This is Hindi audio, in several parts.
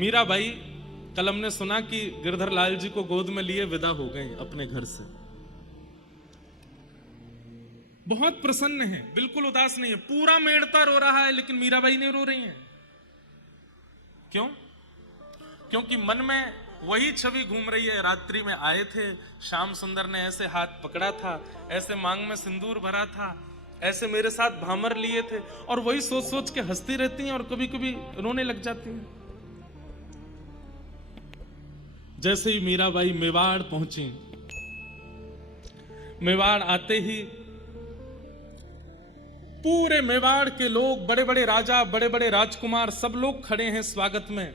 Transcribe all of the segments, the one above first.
मीराबाई कल हमने सुना कि गिरधर लाल जी को गोद में लिए विदा हो गए अपने घर से। बहुत प्रसन्न है, बिल्कुल उदास नहीं है। पूरा मेड़ता रो रहा है लेकिन मीराबाई नहीं रो रही हैं। क्यों? क्योंकि मन में वही छवि घूम रही है। रात्रि में आए थे, श्याम सुंदर ने ऐसे हाथ पकड़ा था, ऐसे मांग में सिंदूर भरा था, ऐसे मेरे साथ भामर लिए थे, और वही सोच सोच के हंसती रहती हैं और कभी कभी रोने लग जाती हैं। जैसे ही मीराबाई मेवाड़ पहुंची, मेवाड़ आते ही पूरे मेवाड़ के लोग, बड़े बड़े राजा, बड़े बड़े राजकुमार, सब लोग खड़े हैं स्वागत में।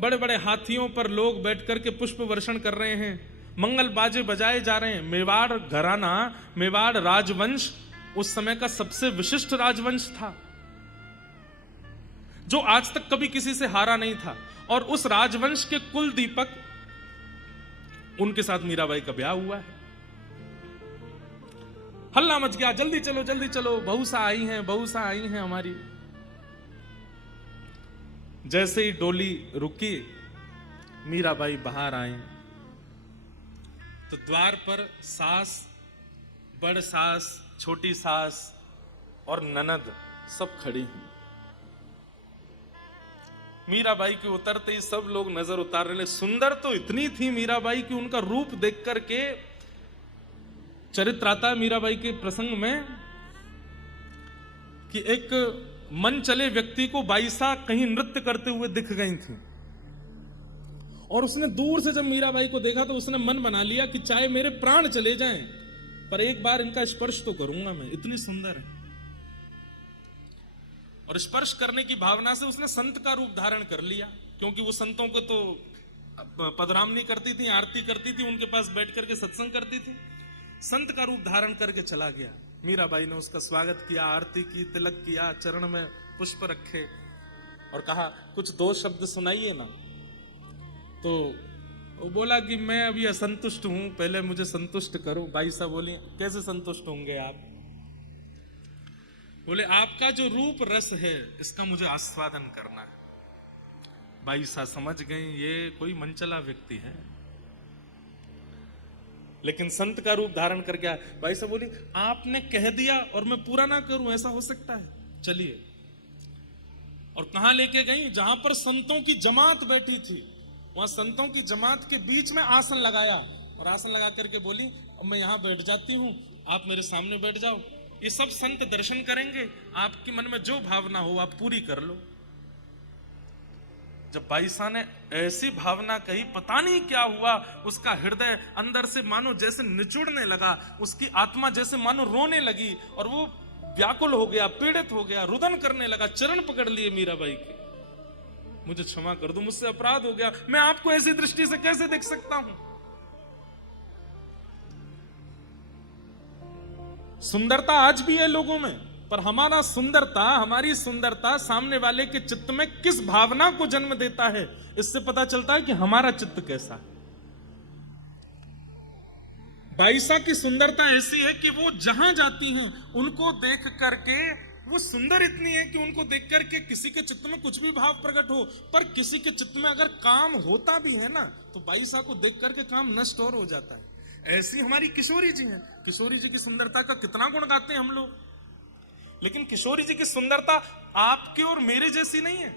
बड़े बड़े हाथियों पर लोग बैठ करके पुष्प वर्षण कर रहे हैं, मंगल बाजे बजाए जा रहे हैं। मेवाड़ घराना, मेवाड़ राजवंश उस समय का सबसे विशिष्ट राजवंश था, जो आज तक कभी किसी से हारा नहीं था। और उस राजवंश के कुल दीपक, उनके साथ मीराबाई का ब्याह हुआ है। हल्ला मच गया, जल्दी चलो जल्दी चलो, बहुसा आई हैं, बहुसा आई हैं हमारी। जैसे ही डोली रुकी, मीराबाई बाहर आई तो द्वार पर सास, बड़ सास, छोटी सास और ननद सब खड़ी हैं। मीराबाई के उतरते ही सब लोग नजर उतार रहे। सुंदर तो इतनी थी मीराबाई कि उनका रूप देख करके, चरित्र आता है मीराबाई के प्रसंग में कि एक मन चले व्यक्ति को बाईसा कहीं नृत्य करते हुए दिख गई थी, और उसने दूर से जब मीराबाई को देखा तो उसने मन बना लिया कि चाहे मेरे प्राण चले जाएं, पर एक बार इनका स्पर्श तो करूंगा मैं, इतनी सुंदर है। और स्पर्श करने की भावना से उसने संत का रूप धारण कर लिया, क्योंकि वो संतों को तो पदरामनी करती थी, आरती करती थी, उनके पास बैठ करके सत्संग करती थी। संत का रूप धारण करके चला गया। मीराबाई ने उसका स्वागत किया, आरती की, तिलक किया, चरण में पुष्प रखे और कहा कुछ दो शब्द सुनाइए ना। तो वो बोला कि मैं अभी असंतुष्ट हूं, पहले मुझे संतुष्ट करो। बाई साहब बोली कैसे संतुष्ट होंगे आप? बोले आपका जो रूप रस है इसका मुझे आस्वादन करना है। बाई साहब समझ गई ये कोई मनचला व्यक्ति है, लेकिन संत का रूप धारण कर गया। भाई साहब बोली आपने कह दिया और मैं पूरा ना करूं, ऐसा हो सकता है? चलिए। और कहां लेके गई? जहां पर संतों की जमात बैठी थी, वहां संतों की जमात के बीच में आसन लगाया, और आसन लगा करके बोली अब मैं यहां बैठ जाती हूं, आप मेरे सामने बैठ जाओ, ये सब संत दर्शन करेंगे, आपके मन में जो भावना हो आप पूरी कर लो। जब बाईसा ने ऐसी भावना कही, पता नहीं क्या हुआ, उसका हृदय अंदर से मानो जैसे निचुड़ने लगा, उसकी आत्मा जैसे मानो रोने लगी, और वो व्याकुल हो गया, पीड़ित हो गया, रुदन करने लगा, चरण पकड़ लिए मीराबाई के। मुझे क्षमा कर दो, मुझसे अपराध हो गया, मैं आपको ऐसी दृष्टि से कैसे देख सकता हूं? सुंदरता आज भी है लोगों में, पर हमारा सुंदरता, हमारी सुंदरता सामने वाले के चित्त में किस भावना को जन्म देता है, इससे पता चलता है कि हमारा चित्त कैसा है। बाईसा की सुंदरता ऐसी है कि वो जहां जाती हैं उनको देख करके, वो सुंदर इतनी है कि उनको देख करके किसी के चित्त में कुछ भी भाव प्रकट हो, पर किसी के चित्त में अगर काम होता भी है ना, तो बाईसा को देख करके काम नष्ट और हो जाता है। ऐसी हमारी किशोरी जी हैं। किशोरी जी की सुंदरता का कितना गुण गाते हैं हम लोग, लेकिन किशोरी जी की सुंदरता आपके और मेरे जैसी नहीं है।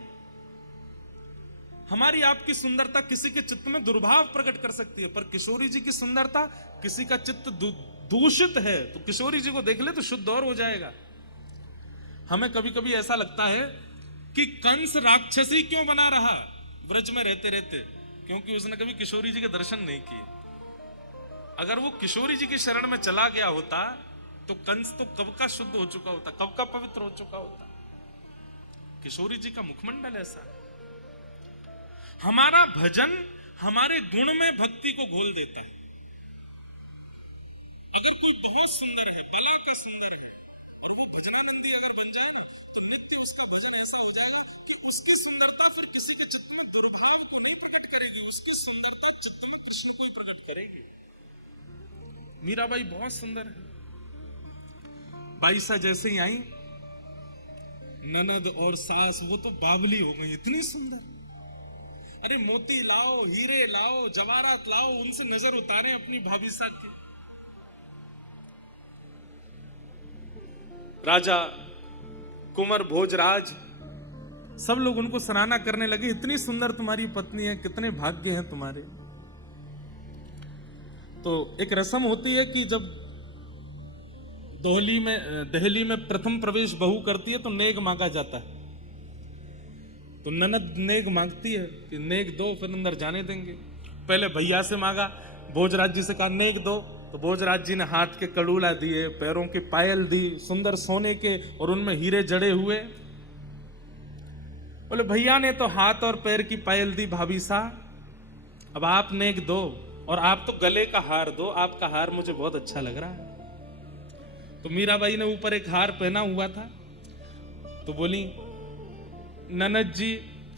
हमारी आपकी सुंदरता किसी के चित्त में दुर्भाव प्रकट कर सकती है, पर किशोरी जी की सुंदरता, किसी का चित्त दूषित है तो किशोरी जी को देख ले तो शुद्ध और हो जाएगा। हमें कभी कभी ऐसा लगता है कि कंस राक्षसी क्यों बना रहा ब्रज में रहते रहते, क्योंकि उसने कभी किशोरी जी के दर्शन नहीं किए। अगर वो किशोरी जी की शरण में चला गया होता तो कंस तो कब का शुद्ध हो चुका होता, कब का पवित्र हो चुका होता। किशोरी जी का मुखमंडल ऐसा है। हमारा भजन हमारे गुण में भक्ति को घोल देता है। अगर कोई बहुत सुंदर है, भला का सुंदर है, और वो भजनानंदी अगर बन जाए ना, तो नित्य उसका भजन ऐसा हो जाएगा कि उसकी सुंदरता फिर किसी के चित्त में दुर्भाव को नहीं प्रकट करेगी, उसकी सुंदरता चित्त में कृष्ण को ही प्रकट करेगी। मीराबाई बहुत सुंदर है। बाईसा जैसे ही आई, ननद और सास वो तो बावली हो गई, इतनी सुंदर। अरे मोती लाओ, हीरे लाओ, जवाहरात लाओ, उनसे नजर उतारें अपनी भाभी साहब की। राजा कुंवर भोजराज सब लोग उनको सराहना करने लगे, इतनी सुंदर तुम्हारी पत्नी है, कितने भाग्य हैं तुम्हारे। तो एक रस्म होती है कि जब दहली में प्रथम प्रवेश बहू करती है तो नेग मांगा जाता है। तो ननद नेग मांगती है कि नेग दो, फिर अंदर जाने देंगे। पहले भैया से मांगा, भोजराज जी से कहा नेग दो, तो भोजराज जी ने हाथ के कड़ूला दिए, पैरों की पायल दी सुंदर सोने के और उनमें हीरे जड़े हुए। बोले भैया ने तो हाथ और पैर की पायल दी भाभी साहब, अब आप नेक दो, और आप तो गले का हार दो, आपका हार मुझे बहुत अच्छा लग रहा है। तो मीराबाई ने ऊपर एक हार पहना हुआ था, तो बोली ननद जी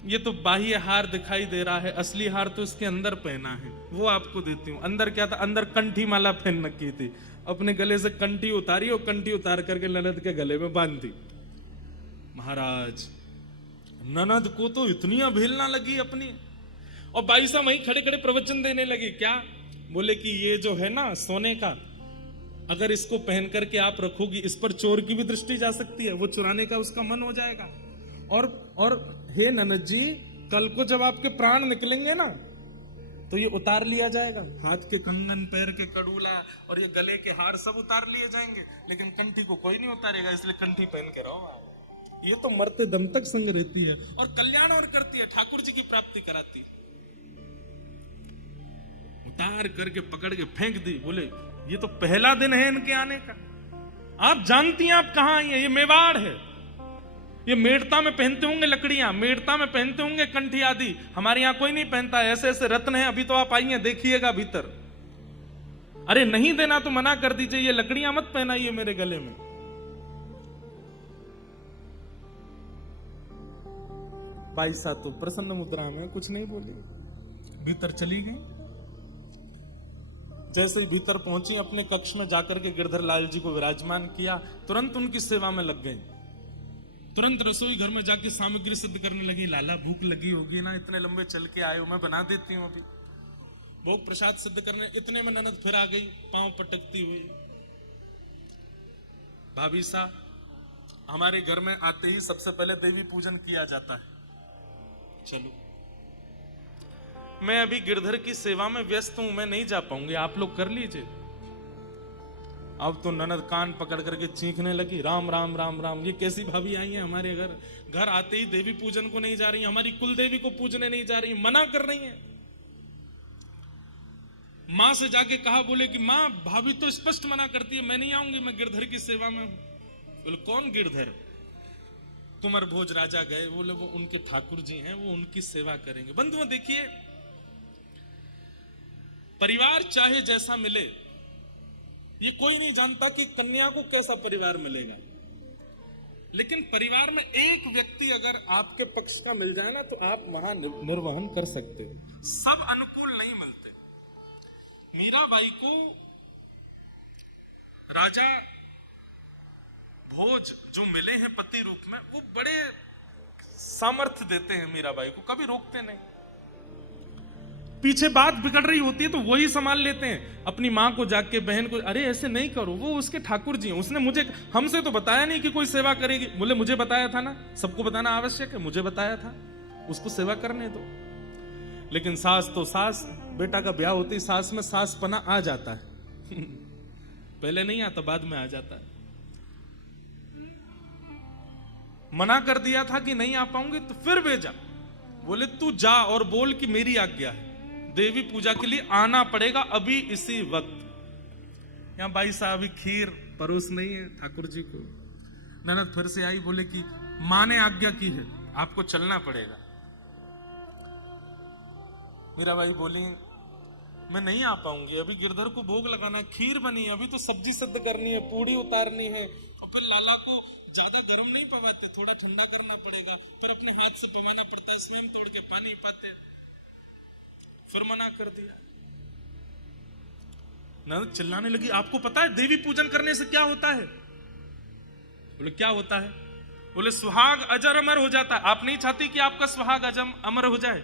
ये तो बाह्य हार दिखाई दे रहा है, असली हार तो इसके अंदर पहना है, वो आपको देती हूँ। अंदर क्या था? अंदर कंठी माला पहन रखी थी, अपने गले से कंठी उतारी और कंठी उतार करके ननद के गले में बांध दी। महाराज ननद को तो इतनी अभेलना लगी अपनी, और बाई साहब वहीं खड़े खड़े प्रवचन देने लगे। क्या बोले कि ये जो है ना सोने का, अगर इसको पहन करके आप रखोगी, इस पर चोर की भी दृष्टि जा सकती है, वो चुराने का उसका मन हो जाएगा। और हे ननद जी, कल को जब आपके प्राण निकलेंगे ना तो ये उतार लिया जाएगा, हाथ के कंगन, पैर के कड़ूला और ये गले के हार सब उतार लिए जाएंगे, लेकिन कंठी को कोई नहीं उतारेगा, इसलिए कंठी पहन के रहो आप। ये तो मरते दम तक संग रहती है और कल्याण और करती है, ठाकुर जी की प्राप्ति कराती है। उतार करके पकड़ के फेंक दी। बोले ये तो पहला दिन है इनके आने का, आप जानती हैं आप कहां आई हैं? ये मेवाड़ है, ये मेड़ता में पहनते होंगे लकड़ियां, मेड़ता में पहनते होंगे कंठी आदि, हमारे यहां कोई नहीं पहनता, ऐसे ऐसे रत्न है, अभी तो आप आई हैं, देखिएगा भीतर। अरे नहीं देना तो मना कर दीजिए, ये लकड़ियां मत पहनाइए मेरे गले में। बाई साहब तो प्रसन्न मुद्रा में कुछ नहीं बोली, भीतर चली गई। जैसे ही भीतर पहुंची, अपने कक्ष में जाकर के गिरधर लाल जी को विराजमान किया, तुरंत उनकी सेवा में लग गई। तुरंत रसोई घर में जाके सामग्री सिद्ध करने लगी। लाला भूख लगी होगी ना, इतने लंबे चल के आए हो, मैं बना देती हूँ अभी। भोग प्रसाद सिद्ध करने, इतने में ननद फिर आ गई पांव पटकती हुई। भाभी साहब, हमारे घर में आते ही सबसे पहले देवी पूजन किया जाता है, चलो मैं अभी गिरधर की सेवा में व्यस्त हूं, मैं नहीं जा पाऊंगी, आप लोग कर लीजिए। अब तो ननद कान पकड़ करके चीखने लगी, राम राम राम राम, ये कैसी भाभी आई है हमारे घर? घर आते ही देवी पूजन को नहीं जा रही, हमारी कुल देवी को पूजने नहीं जा रही, मना कर रही हैं। मां से जाके कहा, बोले कि मां भाभी तो स्पष्ट मना करती है, मैं नहीं आऊंगी, मैं गिरधर की सेवा में हूं। बोले कौन गिरधर? कुंवर भोज राजा गए, बोले वो उनके ठाकुर जी हैं, वो उनकी सेवा करेंगे। बंधुओं देखिए, परिवार चाहे जैसा मिले, ये कोई नहीं जानता कि कन्या को कैसा परिवार मिलेगा, लेकिन परिवार में एक व्यक्ति अगर आपके पक्ष का मिल जाए ना तो आप वहां निर्वहन कर सकते हो। सब अनुकूल नहीं मिलते। मीराबाई को राजा भोज जो मिले हैं पति रूप में, वो बड़े सामर्थ्य देते हैं मीराबाई को, कभी रोकते नहीं। पीछे बात बिगड़ रही होती है तो वही संभाल लेते हैं, अपनी मां को जाके, बहन को, अरे ऐसे नहीं करो, वो उसके ठाकुर जी हैं, उसने मुझे, हमसे तो बताया नहीं कि कोई सेवा करेगी। बोले मुझे बताया था ना, सबको बताना आवश्यक है, मुझे बताया था, उसको सेवा करने दो। लेकिन सास तो सास, बेटा का ब्याह होते ही सास में सासपना आ जाता है पहले नहीं आता, बाद में आ जाता है। मना कर दिया था कि नहीं आ पाऊंगी, तो फिर भेजा, बोले तू जा और बोल कि मेरी आज्ञा है, देवी पूजा के लिए आना पड़ेगा अभी इसी वक्त। यहां भाई साहब खीर परोस नहीं है ठाकुर जी को। ननद फिर से आई, बोले कि मां ने आज्ञा की है, आपको चलना पड़ेगा। मीराबाई बोली मैं नहीं आ पाऊंगी, अभी गिरधर को भोग लगाना, खीर बनी है, अभी तो सब्जी सिद्ध करनी है, पूड़ी उतारनी है, और फिर लाला को ज्यादा गर्म नहीं पवाते, थोड़ा ठंडा करना पड़ेगा, पर अपने हाथ से पवाना पड़ता है, स्वयं तोड़ के पानी पाते। फिर मना कर दिया। ननद चिल्लाने लगी, आपको पता है देवी पूजन करने से क्या होता है? बोले क्या होता है? बोले सुहाग अजर अमर हो जाता है। आप नहीं चाहती कि आपका सुहाग अजर अमर हो जाए?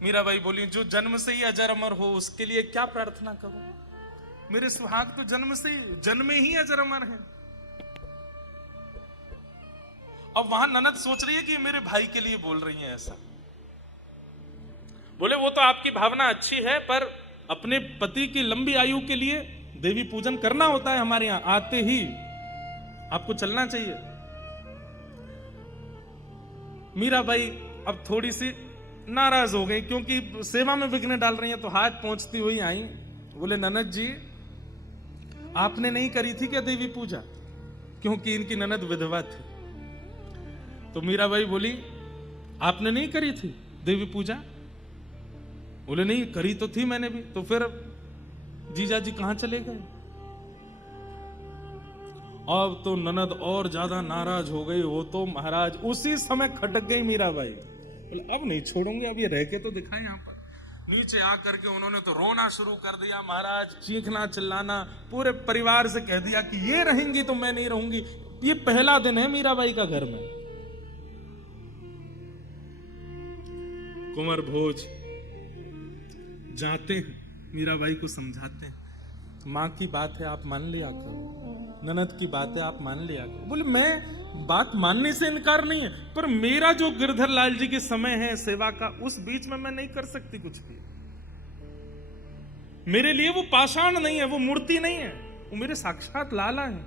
मीराबाई बोली, जो जन्म से ही अजर अमर हो उसके लिए क्या प्रार्थना करूं? मेरे सुहाग तो जन्म ही अजर अमर है। अब वहां ननद सोच रही है कि मेरे भाई के लिए बोल रही हैं ऐसा। बोले, वो तो आपकी भावना अच्छी है, पर अपने पति की लंबी आयु के लिए देवी पूजन करना होता है हमारे यहां, आते ही आपको चलना चाहिए। मीराबाई अब थोड़ी सी नाराज हो गई, क्योंकि सेवा में विघ्न डाल रही हैं, तो हाथ पहुंचती हुई आई। बोले, ननद जी, आपने नहीं करी थी क्या देवी पूजा? क्योंकि इनकी ननद विधवा थी। तो मीराबाई बोली, आपने नहीं करी थी देवी पूजा? बोले, नहीं करी तो थी मैंने भी। तो फिर जीजा जी कहां चले गए? अब तो ननद और ज्यादा नाराज हो गई। वो तो महाराज उसी समय खटक गई मीराबाई। बोले, अब नहीं छोड़ूंगी, अब ये रह के तो दिखाएं। यहां पर नीचे आकर के उन्होंने तो रोना शुरू कर दिया महाराज, चीखना चिल्लाना, पूरे परिवार से कह दिया कि ये रहेंगी तो मैं नहीं रहूंगी। ये पहला दिन है मीराबाई का घर में। कुंवर भोज जाते हैं, मीराबाई को समझाते हैं, माँ की बात है आप मान लिया करो, ननद की बात है आप मान लिया करो। बोले, मैं बात मानने से इनकार नहीं है, पर मेरा जो गिरधर लाल जी के समय है सेवा का, उस बीच में मैं नहीं कर सकती कुछ भी। मेरे लिए वो पाषाण नहीं है, वो मूर्ति नहीं है, वो मेरे साक्षात लाला है।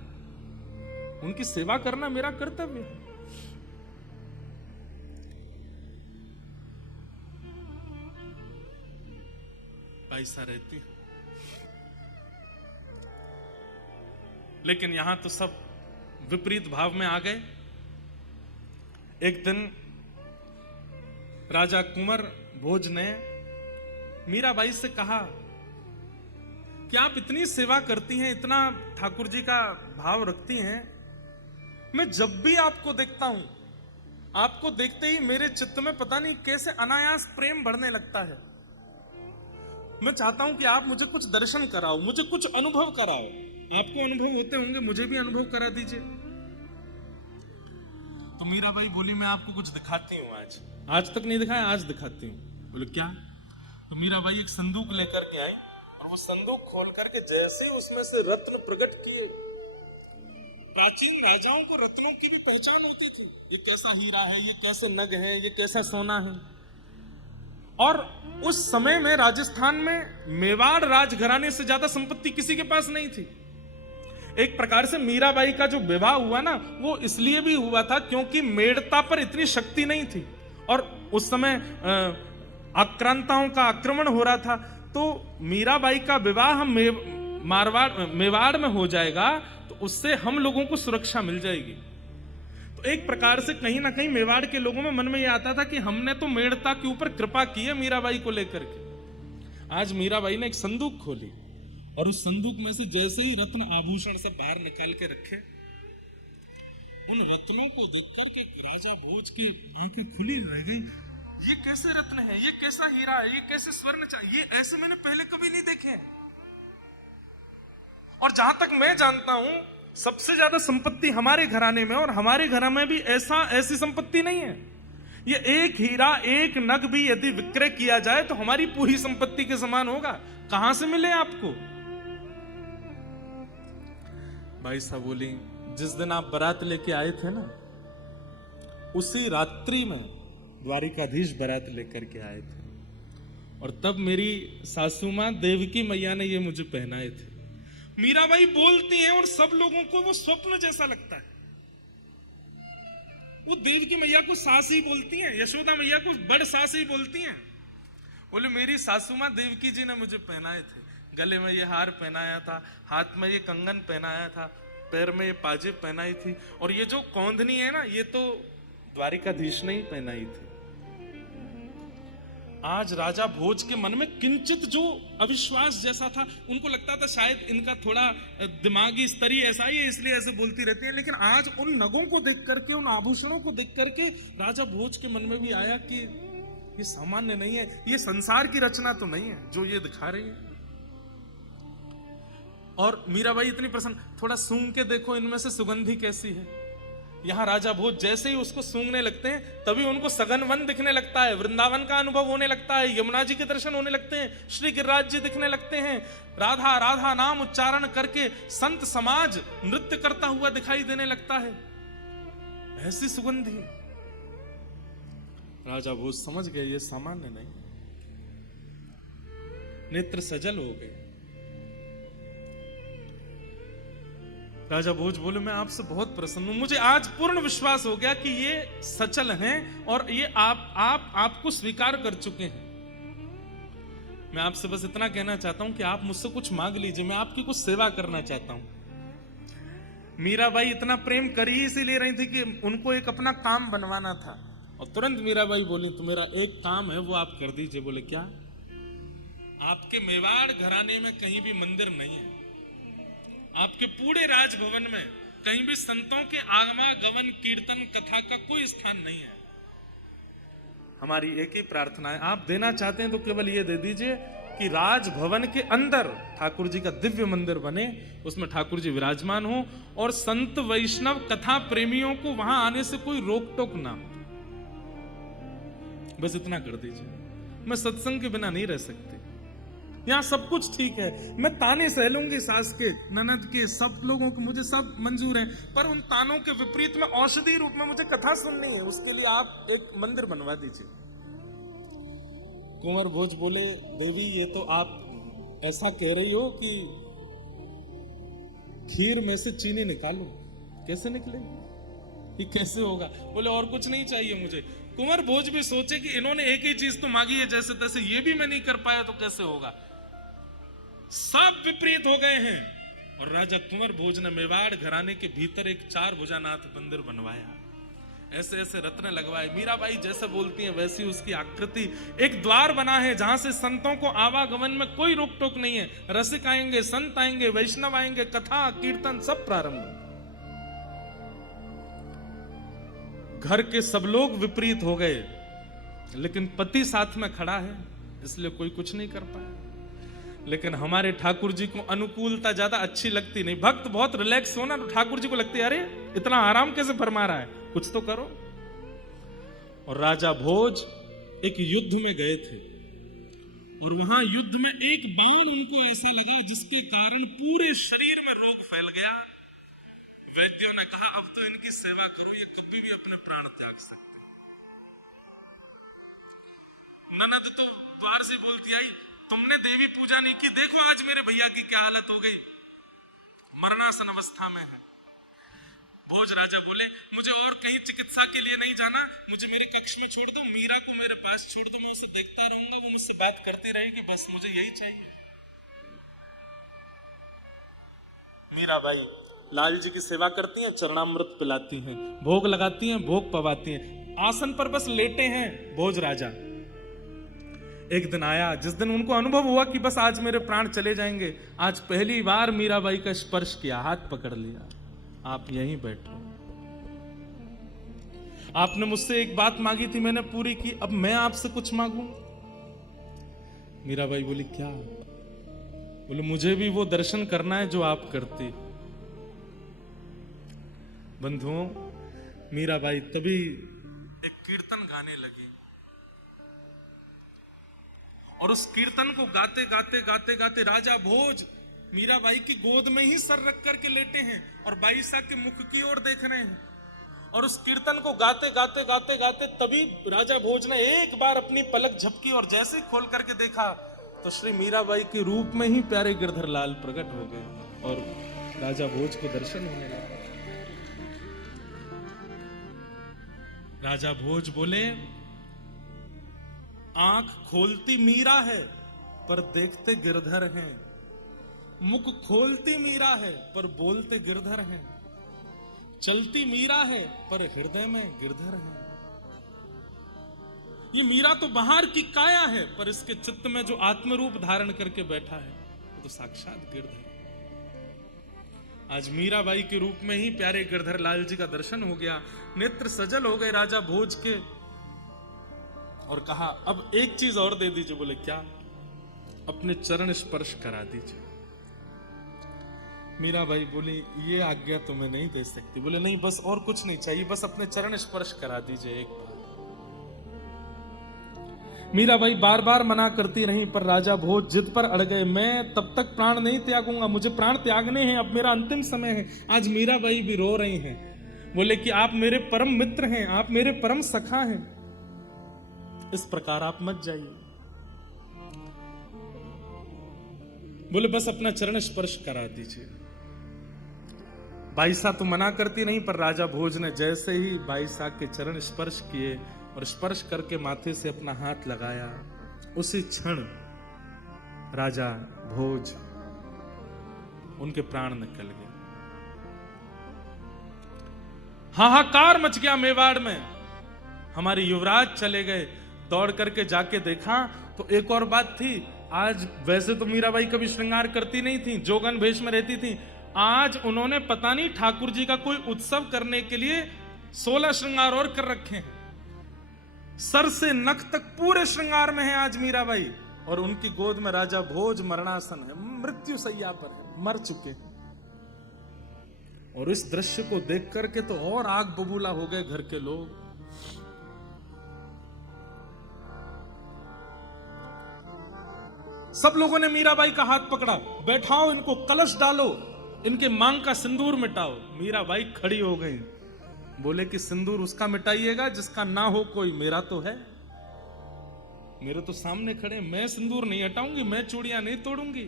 उनकी सेवा करना मेरा कर्तव्य है। ऐसा रहती है। लेकिन यहां तो सब विपरीत भाव में आ गए। एक दिन राजा कुंवर भोज ने मीराबाई से कहा कि आप इतनी सेवा करती हैं, इतना ठाकुर जी का भाव रखती हैं, मैं जब भी आपको देखता हूं, आपको देखते ही मेरे चित्त में पता नहीं कैसे अनायास प्रेम बढ़ने लगता है। मैं चाहता हूं कि आप मुझे कुछ दर्शन कराओ, मुझे कुछ अनुभव कराओ। आपको अनुभव होते होंगे, मुझे भी अनुभव करा दीजिए। तो मीराबाई बोली, मैं आपको कुछ दिखाती हूँ आज तक नहीं दिखाया, आज दिखाती हूँ। बोले, क्या? तो मीराबाई एक संदूक लेकर के आई, और वो संदूक खोल करके जैसे ही उसमें से रत्न प्रकट किए। प्राचीन राजाओं को रत्नों की भी पहचान होती थी, ये कैसा हीरा है, ये कैसे नग है, ये कैसा सोना है। और उस समय में राजस्थान में मेवाड़ राजघराने से ज्यादा संपत्ति किसी के पास नहीं थी। एक प्रकार से मीराबाई का जो विवाह हुआ ना, वो इसलिए भी हुआ था क्योंकि मेड़ता पर इतनी शक्ति नहीं थी, और उस समय आक्रांताओं का आक्रमण हो रहा था। तो मीराबाई का विवाह मेवाड़ में हो जाएगा, तो उससे हम लोगों को सुरक्षा मिल जाएगी। तो एक प्रकार से कहीं ना कहीं मेवाड़ के लोगों में मन में यह आता था कि हमने तो मेड़ता के ऊपर कृपा की है मीराबाई को लेकर के। आज मीराबाई ने एक संदूक खोली, और उस संदूक में से जैसे ही रत्न आभूषण सब बाहर निकाल के रखे, उन रत्नों को देखकर के राजा भोज की आंखें खुली रह गई। ये कैसे रत्न है, ये कैसा हीरा है, ये कैसे स्वर्ण, ये ऐसे मैंने पहले कभी नहीं देखे। और जहां तक मैं जानता हूं, सबसे ज्यादा संपत्ति हमारे घराने में, और हमारे घर में भी ऐसी संपत्ति नहीं है। ये एक हीरा, एक नग भी यदि विक्रय किया जाए तो हमारी पूरी संपत्ति के समान होगा। कहां से मिले आपको? भाई साहब बोली, जिस दिन आप बारात लेके आए थे ना, उसी रात्रि में द्वारिकाधीश बारात लेकर के आए थे, और तब मेरी सासू मां देवकी मैया ने ये मुझे पहनाए थे। मीराबाई बोलती हैं और सब लोगों को वो स्वप्न जैसा लगता है। वो देवकी मैया को सास ही बोलती हैं, यशोदा मैया को बड़ सास ही बोलती हैं। बोले, मेरी सासू मां देवकी जी ने मुझे पहनाए थे। गले में ये हार पहनाया था, हाथ में ये कंगन पहनाया था, पैर में ये पाजेब पहनाई थी, और ये जो कौंधनी है ना, ये तो द्वारिकाधीश ने ही पहनाई थी। आज राजा भोज के मन में किंचित जो अविश्वास जैसा था, उनको लगता था शायद इनका थोड़ा दिमागी स्तर ही ऐसा ही है, इसलिए ऐसे बोलती रहती है। लेकिन आज उन नगों को देख करके, उन आभूषणों को देख करके राजा भोज के मन में भी आया कि ये सामान्य नहीं है, ये संसार की रचना तो नहीं है जो ये दिखा रही है। और मीराबाई इतनी प्रसन्न, थोड़ा सूंघ के देखो इनमें से सुगंधी कैसी है। यहां राजा भोज जैसे ही उसको सूंघने लगते हैं तभी उनको सघन वन दिखने लगता है, वृंदावन का अनुभव होने लगता है, यमुना जी के दर्शन होने लगते हैं, श्री गिरिराज जी दिखने लगते हैं, राधा राधा नाम उच्चारण करके संत समाज नृत्य करता हुआ दिखाई देने लगता है। ऐसी सुगंधी। राजा भोज समझ गए ये सामान्य नहीं, नेत्र सजल हो गए। राजा भोज बोले मैं आपसे बहुत प्रसन्न हूं, मुझे आज पूर्ण विश्वास हो गया कि ये सचल हैं और ये आपको स्वीकार कर चुके हैं। मैं आपसे बस इतना कहना चाहता हूं कि आप मुझसे कुछ मांग लीजिए, मैं आपकी कुछ सेवा करना चाहता हूं। मीराबाई इतना प्रेम कर ही इसीलिए रही थी कि उनको एक अपना काम बनवाना था, और तुरंत मीराबाई बोली तो मेरा एक काम है वो आप कर दीजिए। बोले क्या? आपके मेवाड़ घराने में कहीं भी मंदिर नहीं है, आपके पूरे राजभवन में कहीं भी संतों के आगमन कीर्तन कथा का कोई स्थान नहीं है। हमारी एक ही प्रार्थना है, आप देना चाहते हैं तो केवल ये दे दीजिए कि राजभवन के अंदर ठाकुर जी का दिव्य मंदिर बने, उसमें ठाकुर जी विराजमान हो और संत वैष्णव कथा प्रेमियों को वहां आने से कोई रोक टोक ना हो। बस इतना कर दीजिए। मैं सत्संग के बिना नहीं रह सकती, यहां सब कुछ ठीक है, मैं ताने सह लूंगी सास के, ननद के, सब लोगों के, मुझे सब मंजूर है, पर उन तानों के विपरीत में औषधि रूप में मुझे कथा सुननी है, उसके लिए आप एक मंदिर बनवा दीजिए। कुंवर भोज बोले देवी ये तो आप ऐसा कह रही हो कि खीर में से चीनी निकालो, कैसे निकलेगी, ये कैसे होगा? बोले और कुछ नहीं चाहिए मुझे। कुंवर भोज भी सोचे कि इन्होंने एक ही चीज तो मांगी है जैसे तैसे, ये भी मैं नहीं कर पाया तो कैसे होगा। सब विपरीत हो गए हैं और राजा कुंवर भोज ने मेवाड़ घराने के भीतर एक 4 भुजानाथ मंदिर बनवाया, ऐसे ऐसे रत्न लगवाए। मीराबाई जैसे बोलती हैं वैसी उसकी आकृति, एक द्वार बना है जहां से संतों को आवागमन में कोई रोक टोक नहीं है, रसिक आएंगे, संत आएंगे, वैष्णव आएंगे, कथा कीर्तन सब प्रारंभ। घर के सब लोग विपरीत हो गए, लेकिन पति साथ में खड़ा है इसलिए कोई कुछ नहीं कर पाया। लेकिन हमारे ठाकुर जी को अनुकूलता ज्यादा अच्छी लगती नहीं, भक्त बहुत रिलैक्स हो ना तो ठाकुर जी को लगती है अरे इतना आराम कैसे फरमा रहा है, कुछ तो करो। और राजा भोज एक युद्ध में गए थे और वहां युद्ध में एक बाण उनको ऐसा लगा जिसके कारण पूरे शरीर में रोग फैल गया। वैद्यों ने कहा अब तो इनकी सेवा करो, ये कभी भी अपने प्राण त्याग सकते। ननद तो द्वार से बोलती आई तुमने देवी पूजा नहीं की, देखो आज मेरे भैया की क्या हालत हो गई, मरणासन अवस्था में है। भोज राजा बोले मुझे और कहीं चिकित्सा के लिए नहीं जाना, मुझे मेरे कक्ष में छोड़ दो, मीरा को मेरे पास छोड़ दो, मैं उसे देखता रहूंगा, वो मुझसे बात करती रहेगी, बस मुझे यही चाहिए। मीराबाई लाल जी की सेवा करती हैं, चरणामृत पिलाती हैं, भोग लगाती हैं, भोग पवाती हैं, आसन पर बस लेटे हैं भोज राजा। एक दिन आया जिस दिन उनको अनुभव हुआ कि बस आज मेरे प्राण चले जाएंगे, आज पहली बार मीराबाई का स्पर्श किया, हाथ पकड़ लिया, आप यहीं बैठो, आपने मुझसे एक बात मांगी थी मैंने पूरी की, अब मैं आपसे कुछ मांगू। मीराबाई बोली क्या? बोले मुझे भी वो दर्शन करना है जो आप करती। बंधुओं मीराबाई तभी एक कीर्तन गाने लगी और उस कीर्तन को गाते गाते गाते गाते राजा भोज मीराबाई की गोद में ही सर रख करके लेटे हैं और बाईसा के मुख की ओर देख रहे हैं, और उस कीर्तन को गाते गाते गाते गाते तभी राजा भोज ने एक बार अपनी पलक झपकी और जैसे ही खोल करके देखा तो श्री मीराबाई के रूप में ही प्यारे गिरधर लाल प्रकट हो गए और राजा भोज को दर्शन होने लगे। राजा भोज बोले आंख खोलती मीरा है पर देखते गिरधर हैं, मुख खोलती मीरा है पर बोलते गिरधर हैं, चलती मीरा है पर हृदय में गिरधर है। ये मीरा तो बाहर की काया है पर इसके चित्त में जो आत्मरूप धारण करके बैठा है वो तो साक्षात गिरधर। आज मीराबाई के रूप में ही प्यारे गिरधर लाल जी का दर्शन हो गया, नेत्र सजल हो गए राजा भोज के, और कहा अब एक चीज और दे दीजिए। बोले क्या? अपने चरण स्पर्श करा दीजिए। मीरा भाई बोली ये आज्ञा तो मैं नहीं दे सकती। बोले नहीं, बस और कुछ नहीं चाहिए, बस अपने चरण स्पर्श करा दीजिए एक बार। मीरा भाई बार बार मना करती रही, पर राजा भोज जिद पर अड़ गए। मैं तब तक प्राण नहीं त्यागूंगा, मुझे प्राण त्यागने हैं, अब मेरा अंतिम समय है। आज मीरा भाई भी रो रही हैं। बोले कि आप मेरे परम मित्र हैं, आप मेरे परम सखा हैं, इस प्रकार आप मत जाइए। बोले बस अपना चरण स्पर्श करा दीजिए। बाईसा तो मना करती नहीं, पर राजा भोज ने जैसे ही बाईसा के चरण स्पर्श किए और स्पर्श करके माथे से अपना हाथ लगाया, उसी क्षण राजा भोज उनके प्राण निकल गए। हाहाकार मच गया मेवाड़ में। हमारे युवराज चले गए। दौड़ करके जाके देखा तो एक और बात थी। आज वैसे तो मीराबाई कभी श्रृंगार करती नहीं थी, जोगन भेष में रहती थी। आज उन्होंने पता नहीं ठाकुर जी का कोई उत्सव करने के लिए 16 श्रृंगार और कर रखे हैं। सर से नख तक पूरे श्रृंगार में है आज मीराबाई, और उनकी गोद में राजा भोज मरणासन है, मृत्यु सैया पर है, मर चुके हैं। और इस दृश्य को देख करके तो और आग बबूला हो गए घर के लोग। सब लोगों ने मीराबाई का हाथ पकड़ा, बैठाओ इनको, कलश डालो, इनके मांग का सिंदूर मिटाओ। मीराबाई खड़ी हो गई। बोले कि सिंदूर उसका मिटाइएगा जिसका ना हो कोई, मेरा तो है, मेरे तो सामने खड़े, मैं सिंदूर नहीं हटाऊंगी, मैं चूड़ियां नहीं तोड़ूंगी।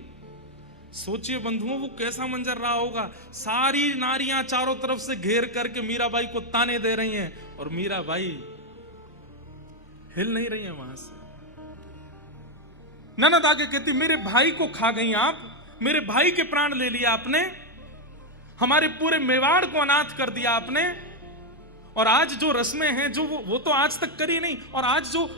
सोचिए बंधुओं वो कैसा मंजर रहा होगा। सारी नारियां चारों तरफ से घेर करके मीराबाई को ताने दे रही हैं, और मीराबाई हिल नहीं रही है वहां से। ननद आगे कहती, मेरे भाई को खा गई आप, मेरे भाई के प्राण ले लिया आपने, हमारे पूरे मेवाड़ को अनाथ कर दिया आपने, और आज जो रस्में हैं जो वो तो आज तक करी नहीं, और आज जो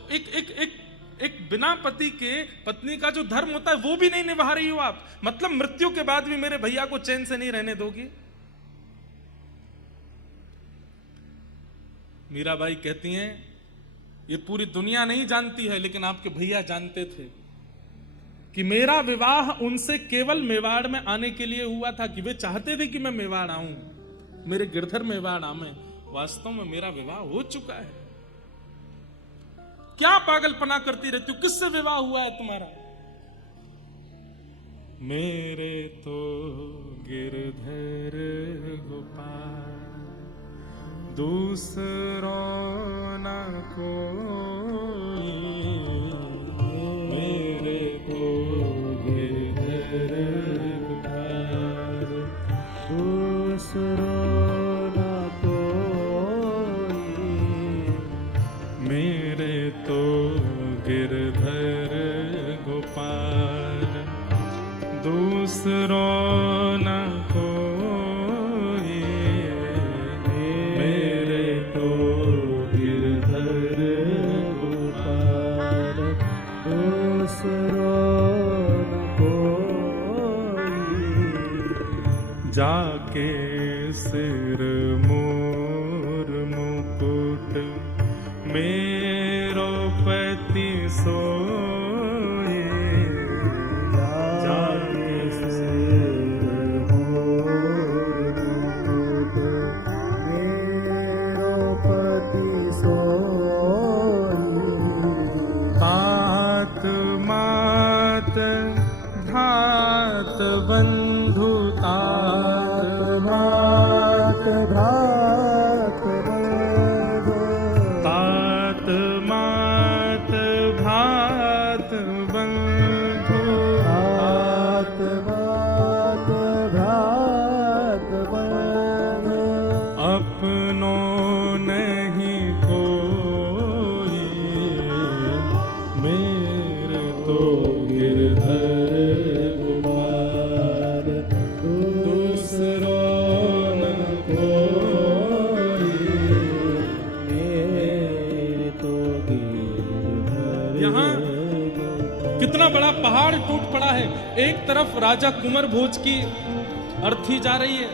एक बिना पति के पत्नी का जो धर्म होता है वो भी नहीं निभा रही हो आप। मतलब मृत्यु के बाद भी मेरे भैया को चैन से नहीं रहने दोगी। मीराबाई कहती हैं, ये पूरी दुनिया नहीं जानती है, लेकिन आपके भैया जानते थे कि मेरा विवाह उनसे केवल मेवाड़ में आने के लिए हुआ था, कि वे चाहते थे कि मैं मेवाड़ आऊं, मेरे गिरधर मेवाड़ आवे। वास्तव में मेरा विवाह हो चुका है। क्या पागलपना करती रहती हो, किससे विवाह हुआ है तुम्हारा? मेरे तो गिरधर गोपाल, दूसरो न कोई, मेरे तो गिरधर गोपाल, दूसरो न कोई, मेरे तो गिरधर गोपाल, दूसरो न कोई, मेरे तो गिरधर गोपाल, दूसरो न कोई, जाके सिर मोर मुकुट मेरो पति सोए, जाके सिर मोर मुकुट मेरो पति सोए, तात मात भ्रात बंधु, तात मात भ्रात बंधु, तात मात भ्रात बंधु, तात मात भ्रात बंधु, अपनो नहीं कोई, मेरे तो गिरधर गोपाल, दूसरो न कोई, मेरे तो गिरधर। यहाँ कितना बड़ा पहाड़ टूट पड़ा है। एक तरफ राजा कुंवर भोज की अर्थी जा रही है,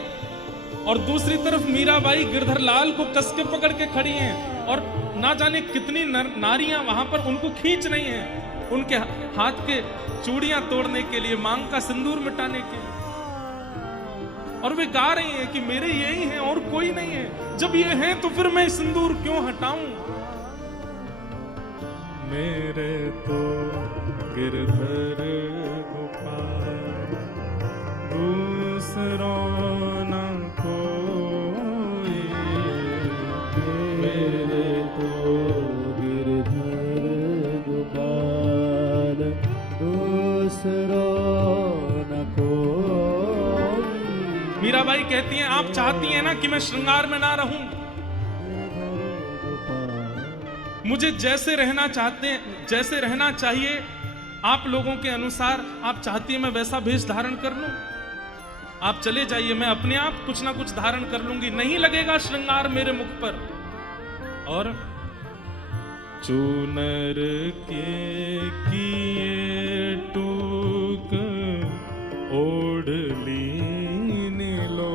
और दूसरी तरफ मीराबाई गिरधर लाल को कस के पकड़ के खड़ी हैं, और ना जाने कितनी नारियां वहां पर उनको खींच रही हैं, उनके हाथ के चूड़ियां तोड़ने के लिए, मांग का सिंदूर मिटाने के लिए। और वे गा रही हैं कि मेरे यही हैं और कोई नहीं है। जब ये हैं तो फिर मैं सिंदूर क्यों हटाऊं। मेरे तो गिरधर गोपाल दूसरा न कोई। मेरे तो गिरधर गोपाल दूसरा न कोई। मीराबाई कहती हैं आप चाहती हैं ना कि मैं श्रृंगार में ना रहूं, मुझे जैसे रहना चाहिए आप लोगों के अनुसार आप चाहती हैं मैं वैसा भेष धारण कर लूं। आप चले जाइए, मैं अपने आप कुछ ना कुछ धारण कर लूंगी, नहीं लगेगा श्रृंगार मेरे मुख पर। और चूनर के किए टूक ओढ़ली नीलो।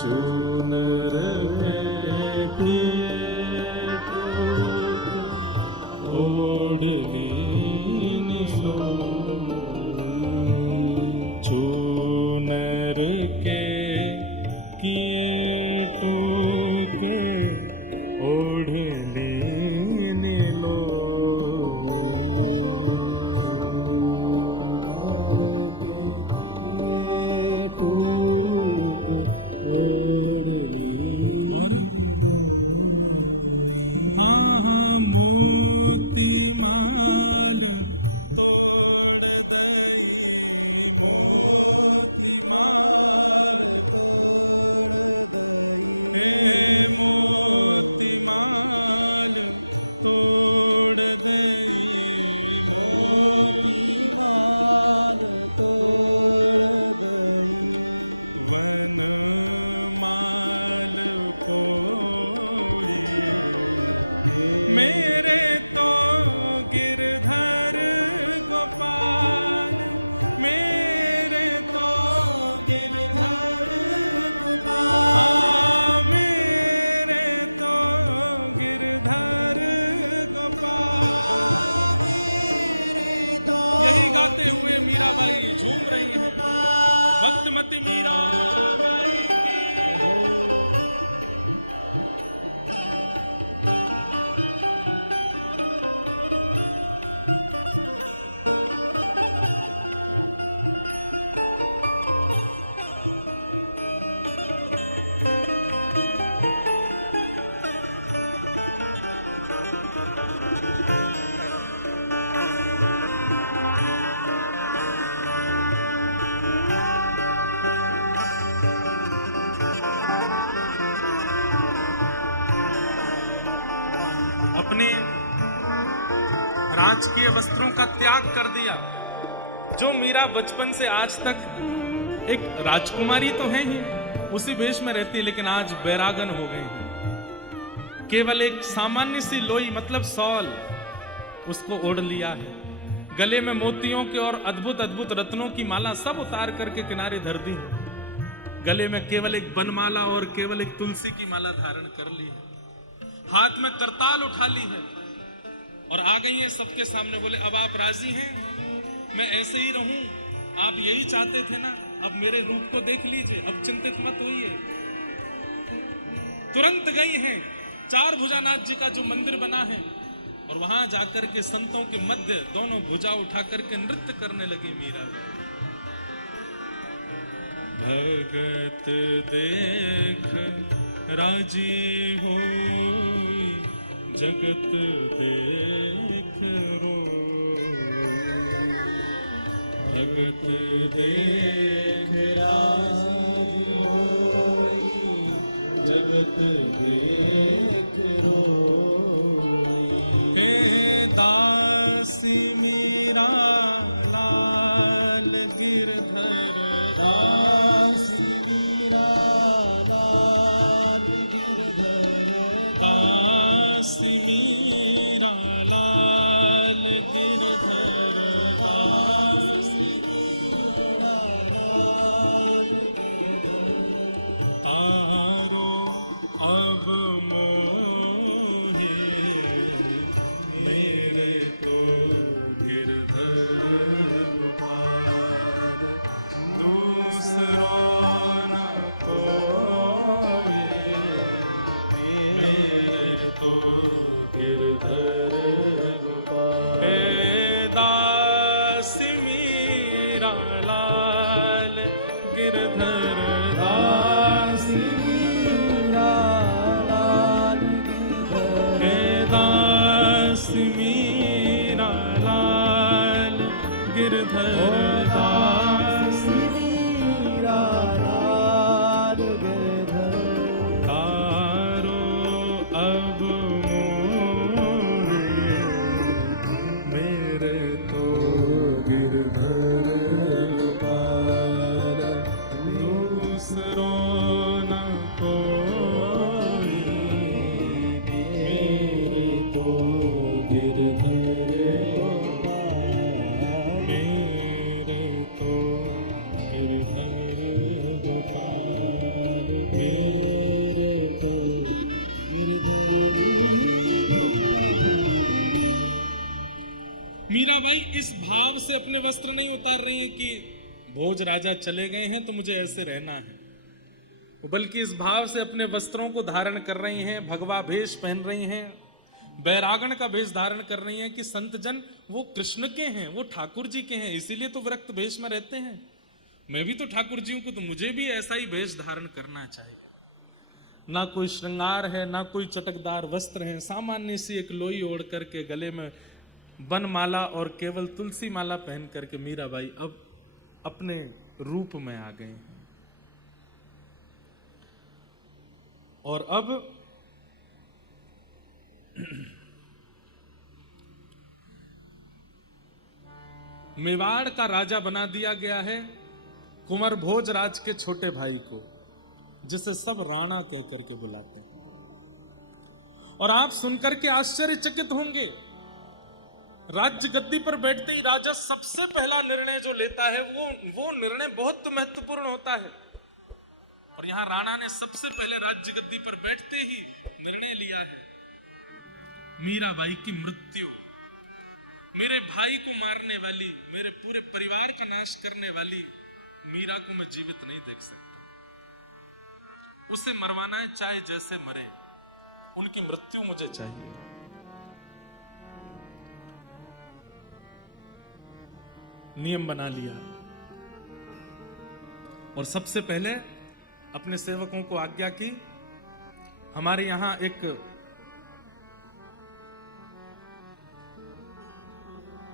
चूनर ओढ़ली नीलो। चूनर के किए टूके ओढ़ली नीलो। अपने राजकीय वस्त्रों का त्याग कर दिया। जो मीरा बचपन से आज तक एक राजकुमारी तो है ही, उसी वेश में रहती है, लेकिन आज बैरागन हो गई है। केवल एक सामान्य सी लोई मतलब सॉल उसको ओढ़ लिया है। गले में मोतियों के और अद्भुत अद्भुत रत्नों की माला सब उतार करके किनारे धर दी है। गले में केवल एक बनमाला और केवल एक तुलसी की माला धारण कर ली है। हाथ में करताल उठा ली है और आ गई है सबके सामने। बोले अब आप राजी हैं, मैं ऐसे ही रहूं, आप यही चाहते थे ना, अब मेरे रूप को देख लीजिए, अब चिंतित मत होइए। तुरंत गई हैं चार भुजानाथ जी का जो मंदिर बना है और वहां जाकर के संतों के मध्य दोनों भुजा उठा करके नृत्य करने लगी मीरा। भगत देख राजी हो, जगत देख रो। जगत देख राजी हो, जगत देख रो। हे दासी मीरा लाल गिरधर, दासी मीरा लाल गिरधर, दासी मीरा लाल गिरधर, दासी मीरा लाल गिरधर। तारो अब गिरधर दास श्री राधार गिरधर तारो अब मोरे मेरे तो गिरधर गोपाल दूसरो न कोई मेरे तो गिरधर गोपाल मेरे तो गिरधर गोपाल मेरे तो मीराबाई इस भाव से अपने वस्त्र नहीं उतार रही है कि भोज राजा चले गए हैं तो मुझे ऐसे रहना है, बल्कि इस भाव से अपने वस्त्रों को धारण कर रही हैं, भगवा भेष पहन रही हैं, बैरागण का भेष धारण कर रही हैं कि संत जन वो कृष्ण के हैं, वो ठाकुर जी के हैं, इसीलिए तो विरक्त भेष में रहते हैं। मैं भी तो ठाकुर जी हूं, तो मुझे भी ऐसा ही भेष धारण करना चाहिए। ना कोई श्रृंगार है, ना कोई चटकदार वस्त्र है, सामान्य सी एक लोई ओढ़ करके गले में बनमाला और केवल तुलसी माला पहन करके मीराबाई अब अपने रूप में आ गए हैं। और अब मेवाड़ का राजा बना दिया गया है कुंवर भोज राज के छोटे भाई को, जिसे सब राणा कह करके बुलाते हैं। और आप सुनकर के आश्चर्यचकित होंगे, राज्य गद्दी पर बैठते ही राजा सबसे पहला निर्णय जो लेता है वो निर्णय बहुत महत्वपूर्ण होता है। और यहां राणा ने सबसे पहले राज्य गद्दी पर बैठते ही निर्णय लिया है, मीराबाई की मृत्यु, मेरे भाई को मारने वाली, मेरे पूरे परिवार का नाश करने वाली मीरा को मैं जीवित नहीं देख सकता, उसे मरवाना है चाहे जैसे मरे, उनकी मृत्यु मुझे चाहिए। नियम बना लिया और सबसे पहले अपने सेवकों को आज्ञा की, हमारे यहां एक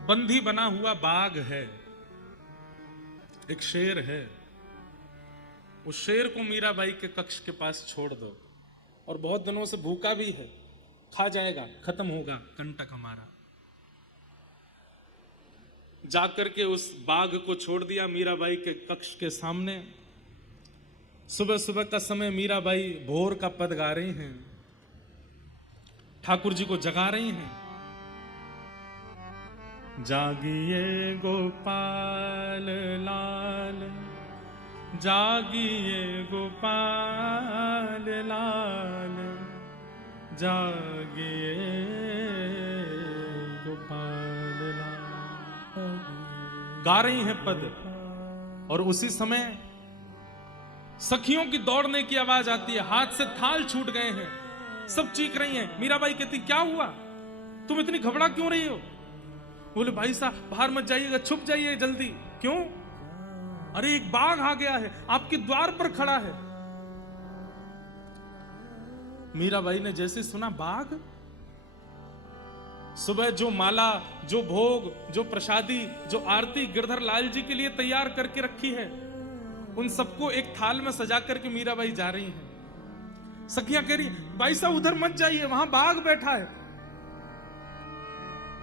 बंधी बना हुआ बाघ है, एक शेर है, उस शेर को मीराबाई के कक्ष के पास छोड़ दो, और बहुत दिनों से भूखा भी है, खा जाएगा, खत्म होगा कंटक हमारा। जाकर के उस बाघ को छोड़ दिया मीराबाई के कक्ष के सामने। सुबह सुबह का समय मीराबाई भोर का पद गा रही हैं, ठाकुर जी को जगा रही हैं। जागिए गोपाल लाल, जागिए गोपाल लाल, जागिए गोपाल लाल, गा रही हैं पद। और उसी समय सखियों की दौड़ने की आवाज आती है, हाथ से थाल छूट गए हैं, सब चीख रही हैं। मीराबाई कहती क्या हुआ, तुम इतनी घबरा क्यों रही हो? बोले भाई साहब बाहर मत जाइएगा, छुप जाइए जल्दी। क्यों? अरे एक बाघ आ गया है, आपके द्वार पर खड़ा है। मीराबाई ने जैसे सुना बाघ, सुबह जो माला, जो भोग, जो प्रसादी, जो आरती गिरधर लाल जी के लिए तैयार करके रखी है, उन सबको एक थाल में सजा करके मीराबाई जा रही हैं। सखियां कह रही भाई साहब उधर मत जाइए, वहां बाघ बैठा है।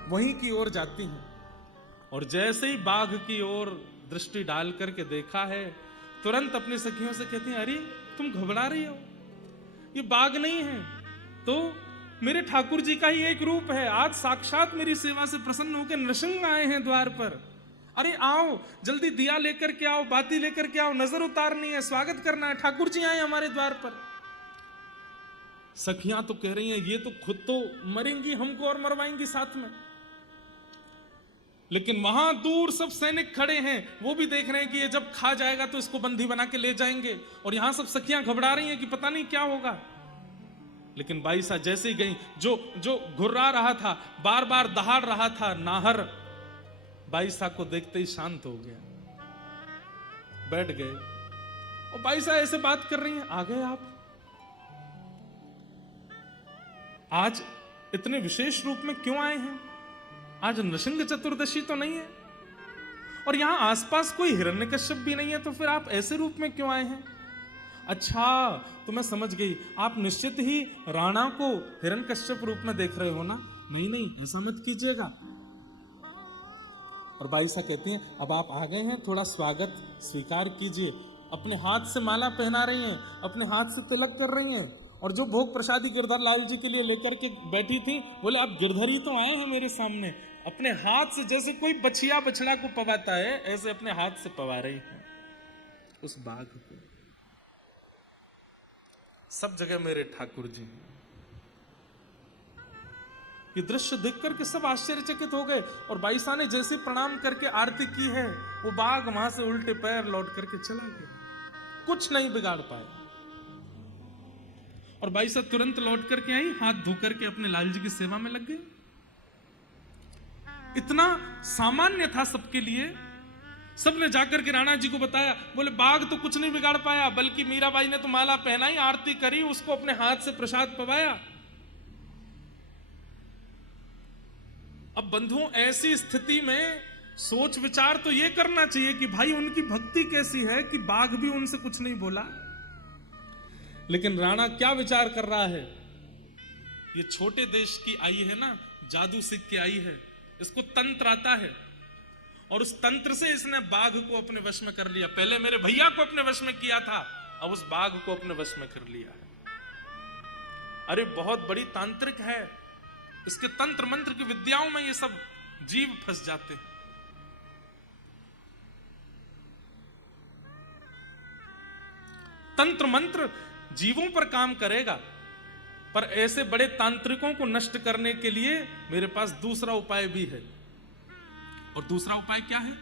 वहीं की ओर जाती हैं और जैसे ही बाघ की ओर दृष्टि डाल करके देखा है, तुरंत अपनी सखियों से कहती हैं अरे तुम घबरा रही हो, ये बाघ नहीं है, तो मेरे ठाकुर जी का ही एक रूप है। आज साक्षात मेरी सेवा से प्रसन्न होकर नृसिंह आए हैं द्वार पर। अरे आओ जल्दी, दिया लेकर के आओ, बाती लेकर के आओ, नजर उतारनी है, स्वागत करना है, ठाकुर जी आए हमारे द्वार पर। सखियां तो कह रही हैं ये तो खुद तो मरेंगी, हमको और मरवाएंगी साथ में। लेकिन वहां दूर सब सैनिक खड़े हैं, वो भी देख रहे हैं कि ये जब खा जाएगा तो इसको बंदी बना के ले जाएंगे। और यहां सब सखियां घबरा रही हैं कि पता नहीं क्या होगा। लेकिन बाई साहब जैसे ही गई, जो घुर्रा रहा था, बार बार दहाड़ रहा था नाहर, बाई साहब को देखते ही शांत हो गया, बैठ गए। और बाई साहब ऐसे बात कर रही हैं, आ गए आप, आज इतने विशेष रूप में क्यों आए हैं? आज नृसिंह चतुर्दशी तो नहीं है? और यहां आसपास कोई हिरण्यकश्यप भी नहीं है, तो फिर आप ऐसे रूप में क्यों आए हैं? अच्छा, तो मैं समझ गई, आप निश्चित ही राणा को हिरण्यकश्यप रूप में देख रहे हो ना? नहीं नहीं, ऐसा मत कीजिएगा। और बाईसा कहती हैं, अब आप आ गए हैं, थोड़ा स्वागत स्वीकार कीजिए। अपने हाथ से माला पहना रही हैं, अपने हाथ से तिलक कर रही हैं, और जो भोग प्रसादी गिरधर लाल जी के लिए लेकर के बैठी थी, बोले आप गिरधर ही तो आए हैं मेरे सामने। अपने हाथ से, जैसे कोई बछिया बछड़ा को पवाता है, ऐसे अपने हाथ से पवा रही हैं उस बाघ को। सब जगह मेरे ठाकुर जी। ये दृश्य देख करके सब आश्चर्यचकित हो गए, और बाईसा ने जैसे प्रणाम करके आरती की है, वो बाघ वहां से उल्टे पैर लौट करके चला गया, कुछ नहीं बिगाड़ पाया। और बाईसा तुरंत लौट करके आई, हाथ धो करके अपने लाल जी की सेवा में लग गई। इतना सामान्य था सबके लिए। सबने जाकर के राणा जी को बताया, बोले बाघ तो कुछ नहीं बिगाड़ पाया, बल्कि मीराबाई ने तो माला पहनाई, आरती करी, उसको अपने हाथ से प्रसाद पवाया। अब बंधुओं, ऐसी स्थिति में सोच विचार तो ये करना चाहिए कि भाई उनकी भक्ति कैसी है कि बाघ भी उनसे कुछ नहीं बोला। लेकिन राणा क्या विचार कर रहा है, ये छोटे देश की आई है ना, जादू सीख के आई है, इसको तंत्र आता है, और उस तंत्र से इसने बाघ को अपने वश में कर लिया। पहले मेरे भैया को अपने वश में किया था, अब उस बाघ को अपने वश में कर लिया है। अरे बहुत बड़ी तांत्रिक है, इसके तंत्र मंत्र की विद्याओं में ये सब जीव फंस जाते हैं। तंत्र मंत्र जीवों पर काम करेगा, पर ऐसे बड़े तांत्रिकों को नष्ट करने के लिए मेरे पास दूसरा उपाय भी है। और दूसरा उपाय क्या है?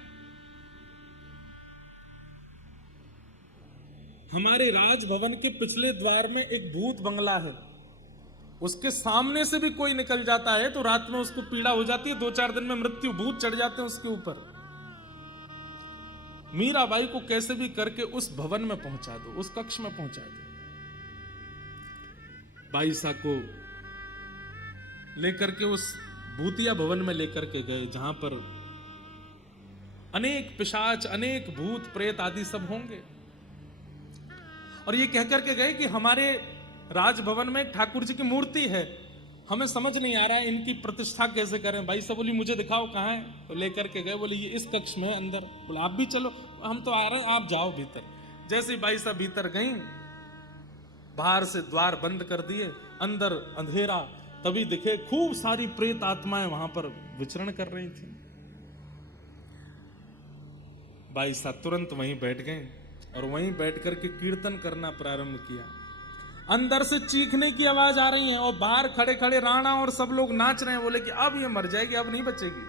हमारे राजभवन के पिछले द्वार में एक भूत बंगला है, उसके सामने से भी कोई निकल जाता है तो रात में उसको पीड़ा हो जाती है, 2-4 दिन में मृत्यु, भूत चढ़ जाते हैं उसके ऊपर। मीराबाई को कैसे भी करके उस भवन में पहुंचा दो, उस कक्ष में पहुंचा दो। बाईसा को लेकर के उस भूतिया भवन में लेकर के गए, जहां पर अनेक पिशाच, अनेक भूत प्रेत आदि सब होंगे। और ये कहकर के गए कि हमारे राजभवन में ठाकुर जी की मूर्ति है, हमें समझ नहीं आ रहा है इनकी प्रतिष्ठा कैसे करें। भाई साहब बोली मुझे दिखाओ कहाँ है, तो लेकर के गए, बोले ये इस कक्ष में अंदर। बोले आप भी चलो, हम तो आ रहे हैं, आप जाओ भीतर। जैसे भाई साहब भीतर गई, बाहर से द्वार बंद कर दिए, अंदर अंधेरा, तभी दिखे खूब सारी प्रेत आत्माएं वहां पर विचरण कर रही थी। भाई साहब तुरंत वहीं बैठ गए और वहीं बैठ करके कीर्तन करना प्रारंभ किया। अंदर से चीखने की आवाज आ रही है और बाहर खड़े खड़े राणा और सब लोग नाच रहे हैं, बोले कि अब ये मर जाएगी, अब नहीं बचेगी।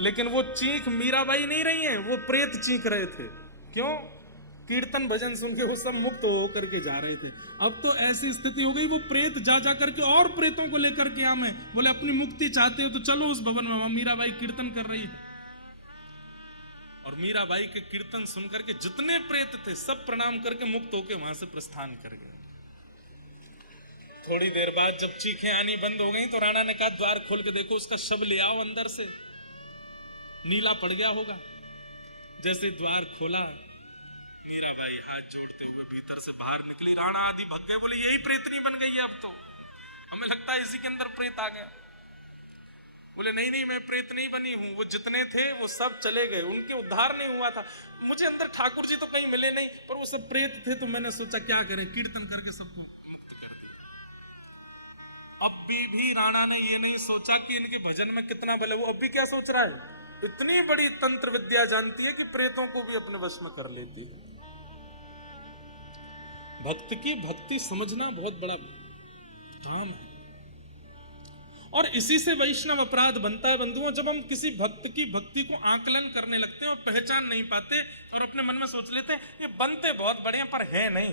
लेकिन वो चीख मीराबाई नहीं रही है, वो प्रेत चीख रहे थे। क्यों? कीर्तन भजन सुन के वो सब मुक्त होकर के जा रहे थे। अब तो ऐसी स्थिति हो गई, वो प्रेत जा जा करके और प्रेतों को लेकर के आए, बोले अपनी मुक्ति चाहते हो तो चलो उस भवन में, मीराबाई कीर्तन कर रही है। और मीराबाई के कीर्तन सुनकर के जितने प्रेत थे सब प्रणाम करके मुक्त होके वहां से प्रस्थान कर गए। थोड़ी देर बाद जब चीखें आनी बंद हो गई तो राणा ने कहा द्वार खोल के देखो, उसका शव ले आओ अंदर से, नीला पड़ गया होगा। जैसे द्वार खोला, मीराबाई हाथ जोड़ते हुए भीतर से बाहर निकली। राणा आदि भग गए, बोले यही प्रेतनी बन गई है, अब तो हमें लगता है इसी के अंदर प्रेत आ गया। बोले नहीं नहीं, मैं प्रेत नहीं बनी हूं, वो जितने थे वो सब चले गए, उनके उद्धार नहीं हुआ था। मुझे अंदर ठाकुर जी तो कहीं मिले नहीं, पर वो सब प्रेत थे, तो मैंने सोचा क्या करें, कीर्तन करके सबको मुक्त कर दें। अब भी राणा ने ये नहीं सोचा कि इनके भजन में कितना बल है। वो अब भी क्या सोच रहा है, इतनी बड़ी तंत्र विद्या जानती है कि प्रेतों को भी अपने वश में कर लेती है। भक्त की भक्ति समझना बहुत बड़ा काम है, और इसी से वैष्णव अपराध बनता है बंधुओं। जब हम किसी भक्त की भक्ति को आकलन करने लगते हैं और पहचान नहीं पाते और अपने मन में सोच लेते हैं ये बनते बहुत बड़े हैं पर है नहीं,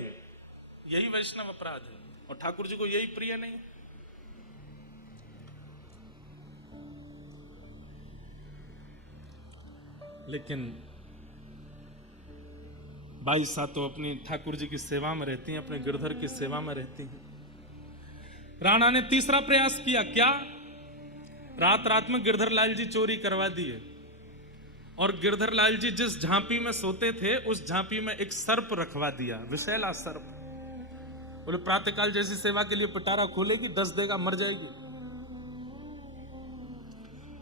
यही वैष्णव अपराध है, और ठाकुर जी को यही प्रिय नहीं। लेकिन बाईसा तो अपनी ठाकुर जी की सेवा में रहती हैं, अपने गिरधर की सेवा में रहती हैं। राणा ने तीसरा प्रयास किया, क्या? रात रात में गिरधर लाल जी चोरी करवा दिए और गिरधरलाल जी जिस झांपी में सोते थे उस झांपी में एक सर्प रखवा दिया, विषैला सर्प। बोले प्रातःकाल जैसी सेवा के लिए पिटारा खोलेगी, 10 देगा, मर जाएगी।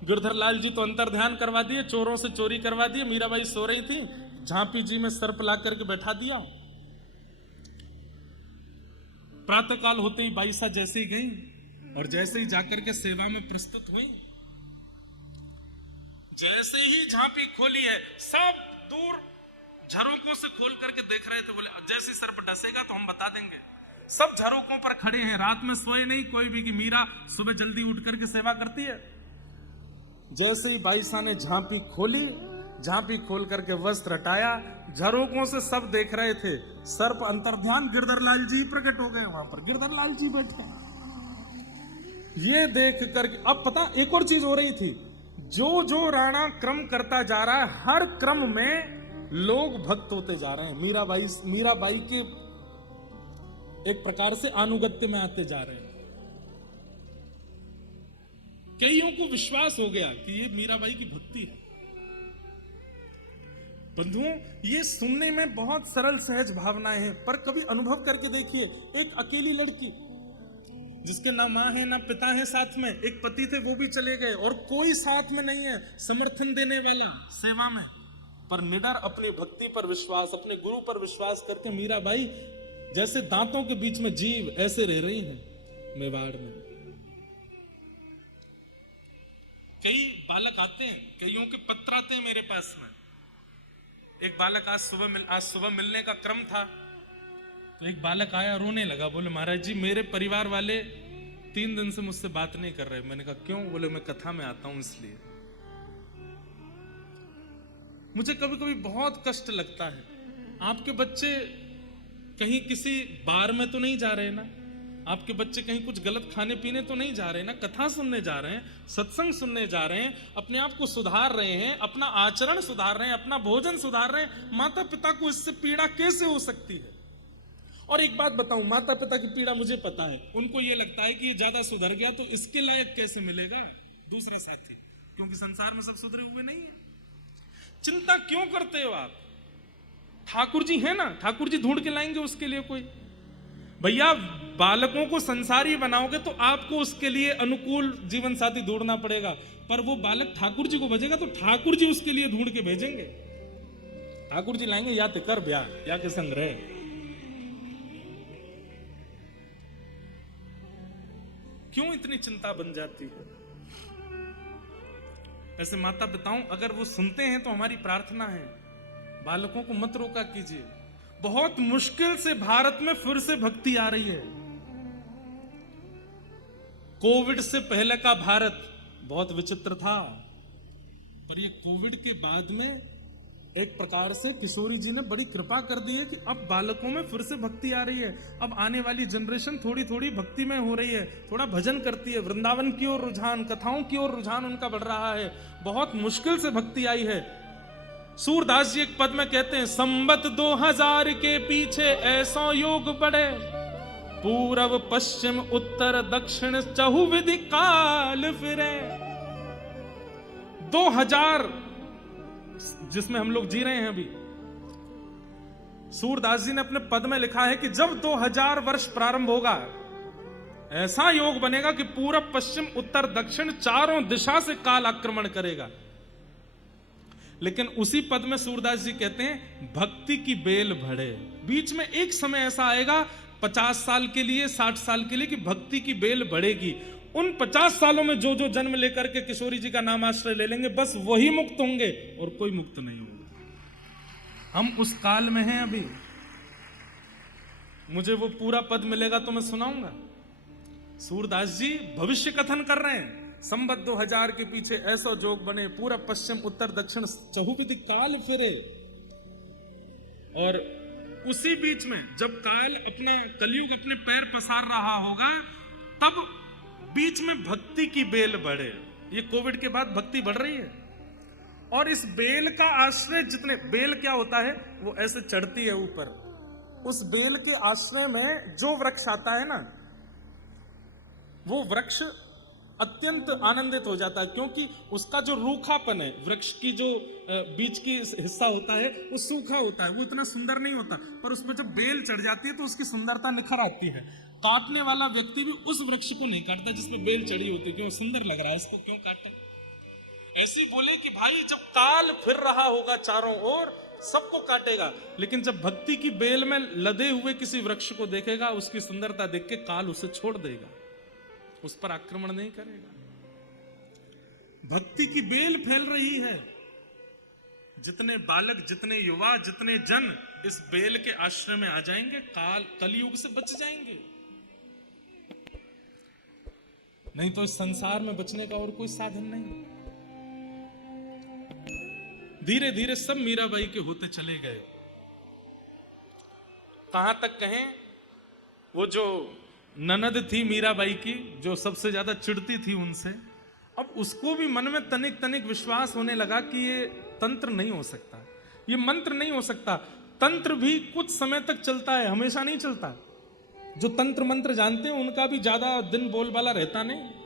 गिरधरलाल जी तो अंतर ध्यान करवा दिए, चोरों से चोरी करवा दिए। मीराबाई सो रही थी, झांपी जी में सर्प ला करके बैठा दिया। प्रातःकाल होते ही बाईसा जैसे ही गई और जैसे ही जाकर के सेवा में प्रस्तुत हुई, जैसे ही झांपी खोली है, सब दूर झरोकों से खोल करके देख रहे थे। बोले जैसे सर्प डसेगा तो हम बता देंगे। सब झरोकों पर खड़े हैं, रात में सोए नहीं कोई भी, कि मीरा सुबह जल्दी उठ करके सेवा करती है। जैसे ही बाईसा ने झांपी खोली, झांपी खोल करके वस्त्र हटाया, झरोकों से सब देख रहे थे। सर्प अंतर्ध्यान, गिरधरलाल जी प्रकट हो गए वहां पर, गिरधरलाल जी बैठे। ये देख करके अब पता एक और चीज हो रही थी, जो जो राणा क्रम करता जा रहा है, हर क्रम में लोग भक्त होते जा रहे हैं। मीराबाई के एक प्रकार से अनुगत्य में आते जा रहे हैं। कईयों को विश्वास हो गया कि ये मीराबाई की भक्ति है। बंधुओं, ये सुनने में बहुत सरल सहज भावनाएं हैं, पर कभी अनुभव करके देखिए। एक अकेली लड़की जिसके ना माँ है ना पिता है साथ में, एक पति थे वो भी चले गए और कोई साथ में नहीं है समर्थन देने वाला सेवा में, पर निडर अपनी भक्ति पर विश्वास, अपने गुरु पर विश्वास करके मीराबाई जैसे दांतों के बीच में जीव ऐसे रह रही हैं मेवाड़ में। कई बालक आते हैं, कईयों के पत्र आते हैं मेरे पास में। एक बालक आज सुबह मिलने का क्रम था, तो एक बालक आया, रोने लगा। बोले महाराज जी मेरे परिवार वाले 3 दिन से मुझसे बात नहीं कर रहे। मैंने कहा क्यों? बोले मैं कथा में आता हूं इसलिए। मुझे कभी कभी बहुत कष्ट लगता है, आपके बच्चे कहीं किसी बार में तो नहीं जा रहे ना, आपके बच्चे कहीं कुछ गलत खाने पीने तो नहीं जा रहे ना, कथा सुनने जा रहे हैं, सत्संग सुनने जा रहे हैं, अपने आप को सुधार रहे हैं, अपना आचरण सुधार रहे हैं, अपना भोजन सुधार रहे हैं। माता पिता को इससे पीड़ा कैसे हो सकती है? और एक बात बताऊं, माता पिता की पीड़ा मुझे पता है। उनको ये लगता है कि ये ज्यादा सुधर गया तो इसके लायक कैसे मिलेगा दूसरा साथी, क्योंकि संसार में सब सुधरे हुए नहीं है। चिंता क्यों करते हो आप? ठाकुर जी है ना, ठाकुर जी ढूंढ के लाएंगे उसके लिए कोई। भैया बालकों को संसारी बनाओगे तो आपको उसके लिए अनुकूल जीवन साथी ढूंढना पड़ेगा, पर वो बालक ठाकुर जी को भेजेगा तो ठाकुर जी उसके लिए ढूंढ के भेजेंगे। ठाकुर जी लाएंगे, या तो कर ब्याह या के संग रहे। क्यों इतनी चिंता बन जाती है? ऐसे माता पिताओं, अगर वो सुनते हैं तो हमारी प्रार्थना है, बालकों को मत रोका कीजिए। बहुत मुश्किल से भारत में फिर से भक्ति आ रही है। कोविड से पहले का भारत बहुत विचित्र था, पर ये कोविड के बाद में एक प्रकार से किशोरी जी ने बड़ी कृपा कर दी है कि अब बालकों में फिर से भक्ति आ रही है। अब आने वाली जनरेशन थोड़ी थोड़ी भक्ति में हो रही है, थोड़ा भजन करती है, वृंदावन की ओर रुझान, कथाओं की ओर रुझान उनका बढ़ रहा है। बहुत मुश्किल से भक्ति आई है। सूरदास जी एक पद में कहते हैं, संबत 2000 के पीछे ऐसा योग बढ़े, पूरब पश्चिम उत्तर दक्षिण चहुविधि काल फिरे। 2000 जिसमें हम लोग जी रहे हैं अभी, सूरदास जी ने अपने पद में लिखा है कि जब 2000 वर्ष प्रारंभ होगा, ऐसा योग बनेगा कि पूरब पश्चिम उत्तर दक्षिण चारों दिशा से काल आक्रमण करेगा। लेकिन उसी पद में सूरदास जी कहते हैं, भक्ति की बेल बढ़े। बीच में एक समय ऐसा आएगा 50 साल के लिए, 60 साल के लिए, कि भक्ति की बेल बढ़ेगी। उन 50 सालों में जो जो जन्म लेकर के किशोरी जी का नाम आश्रय ले लेंगे, बस वही मुक्त होंगे और कोई मुक्त नहीं होगा। हम उस काल में हैं अभी। मुझे वो पूरा पद मिलेगा तो मैं सुनाऊंगा। सूरदास जी भविष्य कथन कर रहे हैं, संबत 2000 के पीछे ऐसा जोग बने, पूरब पश्चिम उत्तर दक्षिण चहुविधि काल फिरे। और उसी बीच में जब काल अपना कलयुग अपने पैर पसार रहा होगा, तब बीच में भक्ति की बेल बढ़े। ये कोविड के बाद भक्ति बढ़ रही है, और इस बेल का आश्रय जितने, बेल क्या होता है, वो ऐसे चढ़ती है ऊपर। उस बेल के आश्रय में जो वृक्ष आता है ना, वो वृक्ष अत्यंत आनंदित हो जाता है, क्योंकि उसका जो रूखापन है, वृक्ष की जो बीच की हिस्सा होता है वो सूखा होता है, वो इतना सुंदर नहीं होता, पर उसमें जब बेल चढ़ जाती है तो उसकी सुंदरता निखर आती है। काटने वाला व्यक्ति भी उस वृक्ष को नहीं काटता जिसमें बेल चढ़ी होती है, क्यों सुंदर लग रहा है, इसको क्यों काटा। ऐसी बोले कि भाई जब काल फिर रहा होगा चारों ओर सबको काटेगा, लेकिन जब भक्ति की बेल में लदे हुए किसी वृक्ष को देखेगा, उसकी सुंदरता देख के काल उसे छोड़ देगा, उस पर आक्रमण नहीं करेगा। भक्ति की बेल फैल रही है, जितने बालक, जितने युवा, जितने जन इस बेल के आश्रय में आ जाएंगे, काल कलयुग से बच जाएंगे। नहीं तो इस संसार में बचने का और कोई साधन नहीं। धीरे धीरे सब मीराबाई के होते चले गए। कहां तक कहें, वो जो ननद थी मीराबाई की, जो सबसे ज्यादा चिढ़ती थी उनसे, अब उसको भी मन में तनिक तनिक विश्वास होने लगा कि ये तंत्र नहीं हो सकता, ये मंत्र नहीं हो सकता। तंत्र भी कुछ समय तक चलता है, हमेशा नहीं चलता। जो तंत्र मंत्र जानते हैं उनका भी ज्यादा दिन बोलबाला रहता नहीं।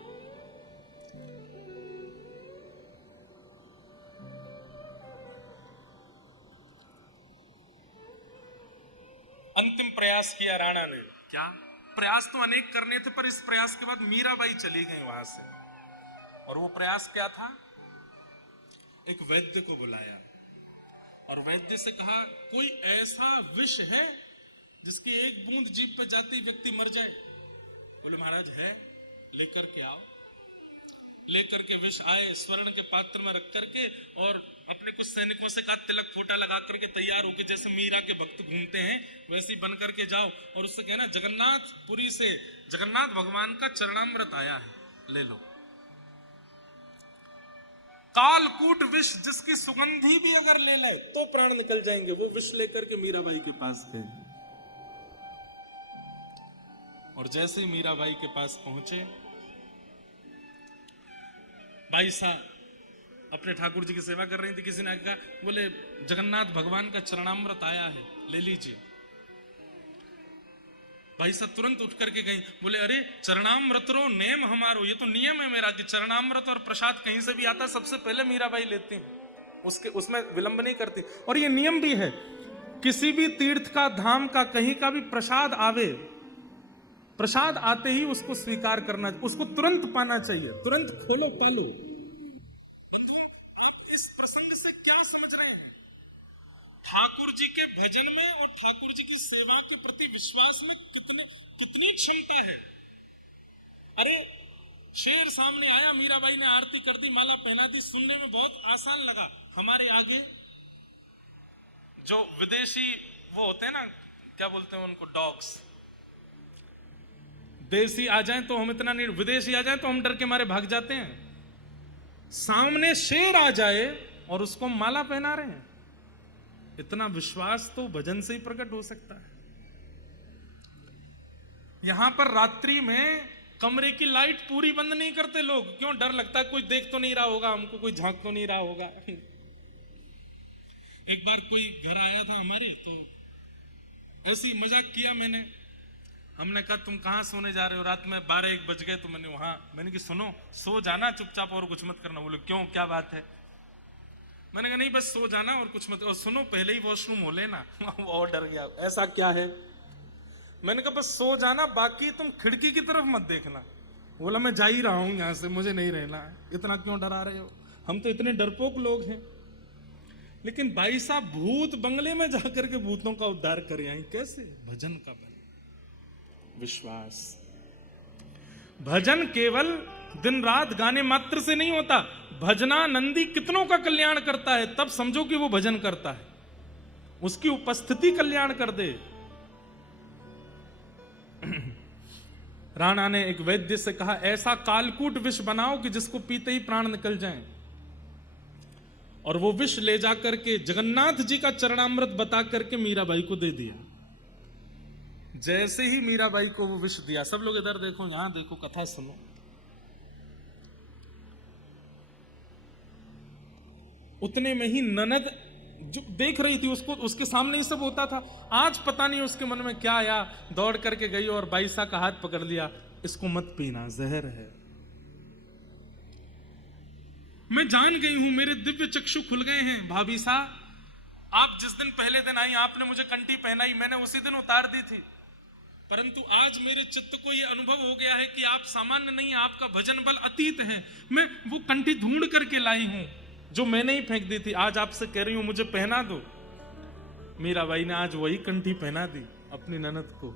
अंतिम प्रयास किया राणा ने। क्या प्रयास तो अनेक करने थे, पर इस प्रयास के बाद मीराबाई चली गई वहां से। और वो प्रयास क्या था? एक वैद्य को बुलाया और वैद्य से कहा, कोई ऐसा विष है जिसकी एक बूंद जीभ पे जाते ही व्यक्ति मर जाए? बोले महाराज है, लेकर के आओ। लेकर के विष आए, स्वर्ण के पात्र में रख करके, और अपने कुछ सैनिकों से कहा तिलक फोटा लगा करके तैयार होके, जैसे मीरा के भक्त घूमते हैं वैसे ही बन करके जाओ, और उससे कहना जगन्नाथपुरी से जगन्नाथ भगवान का चरणामृत आया है, ले लो। कालकूट विष जिसकी सुगंधी भी अगर ले ले तो प्राण निकल जाएंगे, वो विष लेकर के मीराबाई के पास गए। और जैसे ही मीराबाई के पास पहुंचे, भाई साहब अपने ठाकुर जी की सेवा कर रही थी, किसी ने कहा, बोले जगन्नाथ भगवान का चरणामृत आया है, ले लीजिए। भाई साहब तुरंत उठ करके गई, बोले अरे चरणामृत रो नेम हमारो, ये तो नियम है मेरा कि चरणामृत और प्रसाद कहीं से भी आता सबसे पहले मीराबाई लेती हैं, उसमें विलंब नहीं करती। और ये नियम भी है, किसी भी तीर्थ का, धाम का, कहीं का भी प्रसाद आवे, प्रसाद आते ही उसको स्वीकार करना, उसको तुरंत पाना चाहिए, तुरंत खोलो पालो। इस प्रसंग से क्या समझ रहे हैं? ठाकुर जी के भजन में और ठाकुर जी की सेवा के प्रति विश्वास में कितनी क्षमता है। अरे शेर सामने आया, मीराबाई ने आरती कर दी, माला पहना दी, सुनने में बहुत आसान लगा। हमारे आगे जो विदेशी वो होते हैं ना, क्या बोलते हैं उनको, डॉग्स, देसी आ जाएं तो हम इतना नहीं, विदेशी आ जाएं तो हम डर के मारे भाग जाते हैं। सामने शेर आ जाए और उसको माला पहना रहे हैं, इतना विश्वास तो भजन से ही प्रकट हो सकता है। यहां पर रात्रि में कमरे की लाइट पूरी बंद नहीं करते लोग, क्यों? डर लगता है कोई देख तो नहीं रहा होगा हमको, कोई झांक तो नहीं रहा होगा। एक बार कोई घर आया था हमारे, तो ऐसी मजाक किया मैंने, हमने कहा तुम कहां सोने जा रहे हो? रात में 12-1 बज गए, तो मैंने कहा सुनो, सो जाना चुपचाप और कुछ मत करना। बोले क्यों, क्या बात है? मैंने कहा नहीं बस सो जाना और कुछ मत, और सुनो पहले ही वॉशरूम हो लेना। और डर गया, ऐसा क्या है? मैंने कहा बस सो जाना, बाकी तुम खिड़की की तरफ मत देखना। बोला मैं जा ही रहा हूं यहां से, मुझे नहीं रहना है, इतना क्यों डरा रहे हो? हम तो इतने डरपोक लोग हैं। लेकिन भाई साहब भूत बंगले में जाकर के भूतों का उद्धार कर आए, कैसे? भजन का बल, विश्वास। भजन केवल दिन रात गाने मात्र से नहीं होता, भजनानंदी कितनों का कल्याण करता है, तब समझो कि वो भजन करता है, उसकी उपस्थिति कल्याण कर दे। राणा ने एक वैद्य से कहा, ऐसा कालकूट विष बनाओ कि जिसको पीते ही प्राण निकल जाएं। और वो विष ले जाकर के जगन्नाथ जी का चरणामृत बता करके मीराबाई को दे दिया। जैसे ही मीराबाई को वो विष दिया, सब लोग इधर देखो, यहां देखो, कथा सुनो, उतने में ही ननद जो देख रही थी उसको, उसके सामने ही सब होता था। आज पता नहीं उसके मन में क्या आया, दौड़ करके गई और बाईसा का हाथ पकड़ लिया, इसको मत पीना, जहर है। मैं जान गई हूं, मेरे दिव्य चक्षु खुल गए हैं। भाभी साहब, आप जिस दिन पहले दिन आई, आपने मुझे कंठी पहनाई, मैंने उसी दिन उतार दी थी, परंतु आज मेरे चित्त को यह अनुभव हो गया है कि आप सामान्य नहीं, आपका भजन बल अतीत है। मैं वो कंठी ढूंढ करके लाई हूं जो मैंने ही फेंक दी थी, आज आपसे कह रही हूं मुझे पहना दो। मीराबाई ने आज वही कंठी पहना दी अपनी ननद को।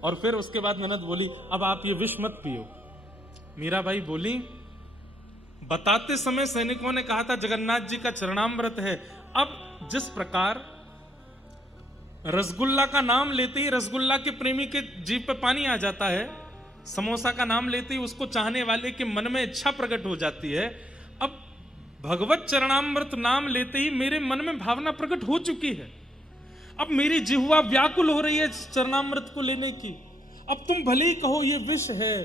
और फिर उसके बाद ननद बोली, अब आप ये विष मत पियो। मीराबाई बोली, बताते समय सैनिकों ने कहा था जगन्नाथ जी का चरणामृत है। अब जिस प्रकार रसगुल्ला का नाम लेते ही रसगुल्ला के प्रेमी के जीभ पे पानी आ जाता है, समोसा का नाम लेते ही उसको चाहने वाले के मन में इच्छा प्रकट हो जाती है, अब भगवत चरणामृत नाम लेते ही मेरे मन में भावना प्रकट हो चुकी है। अब मेरी जिह्वा व्याकुल हो रही है चरणामृत को लेने की। अब तुम भले ही कहो ये विष है,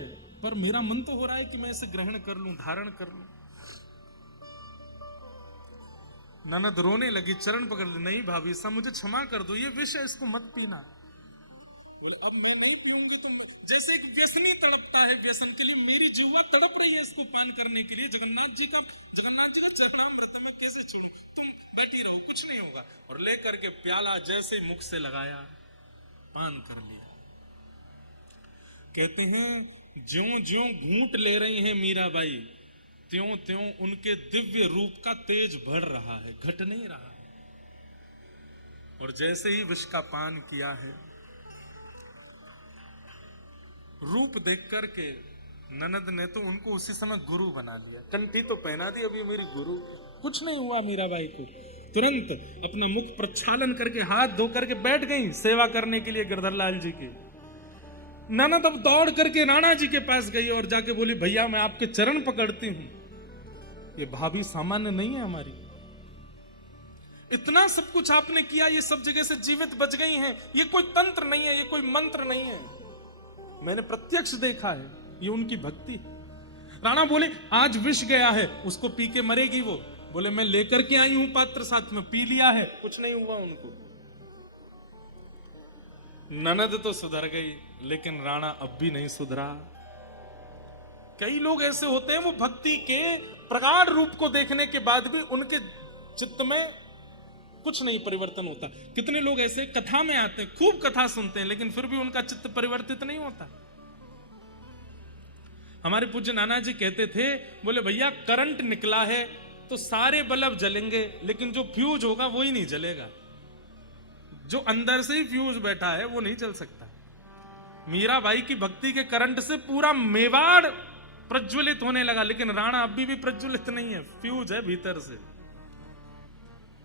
पर मेरा मन तो हो रहा है कि मैं इसे ग्रहण कर लूं, धारण कर लूं। ननद रोने लगी, चरण पकड़ ली, नहीं भाभी साहब मुझे क्षमा कर दो, ये विष है, इसको मत पीना। बोले, अब मैं नहीं पीऊंगी तो जैसे एक व्यसनी तड़पता है व्यसन के लिए, मेरी जिह्वा तड़प रही है इसको पान करने के लिए। जगन्नाथ जी का चरणामृत में कैसे चलूं? तुम बैठी रहो, कुछ नहीं होगा। और लेकर के प्याला जैसे मुख से लगाया, पान कर लिया। कहते हैं ज्यों ज्यों घूंट ले रही हैं मीराबाई, त्यों त्यों उनके दिव्य रूप का तेज बढ़ रहा है, घट नहीं रहा है। और जैसे ही विष का पान किया है, रूप देख करके ननद ने तो उनको उसी समय गुरु बना लिया। कंठी तो पहना दी, अभी मेरी गुरु। कुछ नहीं हुआ मीराबाई को, तुरंत अपना मुख प्रक्षालन करके हाथ धो करके बैठ गई सेवा करने के लिए गिरधर लाल जी की। ननद अब दौड़ करके राणा जी के पास गई और जाके बोली, भैया मैं आपके चरण पकड़ती हूं। ये भाभी सामान्य नहीं है हमारी, इतना सब कुछ आपने किया, ये सब जगह से जीवित बच गई हैं। ये कोई तंत्र नहीं है, ये कोई मंत्र नहीं है, मैंने प्रत्यक्ष देखा है, ये उनकी भक्ति। राणा बोले, आज विष गया है, उसको पी के मरेगी वो। बोले, मैं लेकर के आई हूं पात्र साथ में, पी लिया है, कुछ नहीं हुआ उनको। ननद तो सुधर गई, लेकिन राणा अब भी नहीं सुधरा। कई लोग ऐसे होते हैं, वो भक्ति के प्रगाढ़ रूप को देखने के बाद भी उनके चित्त में कुछ नहीं परिवर्तन होता। कितने लोग ऐसे कथा में आते हैं, खूब कथा सुनते हैं, लेकिन फिर भी उनका चित्त परिवर्तित नहीं होता। हमारे पूज्य नाना जी कहते थे, बोले भैया करंट निकला है तो सारे बल्ब जलेंगे, लेकिन जो फ्यूज होगा वो ही नहीं जलेगा। जो अंदर से ही फ्यूज बैठा है वो नहीं चल सकता। मीराबाई की भक्ति के करंट से पूरा मेवाड़ प्रज्वलित होने लगा, लेकिन राणा अभी भी प्रज्वलित नहीं है, फ्यूज है भीतर से।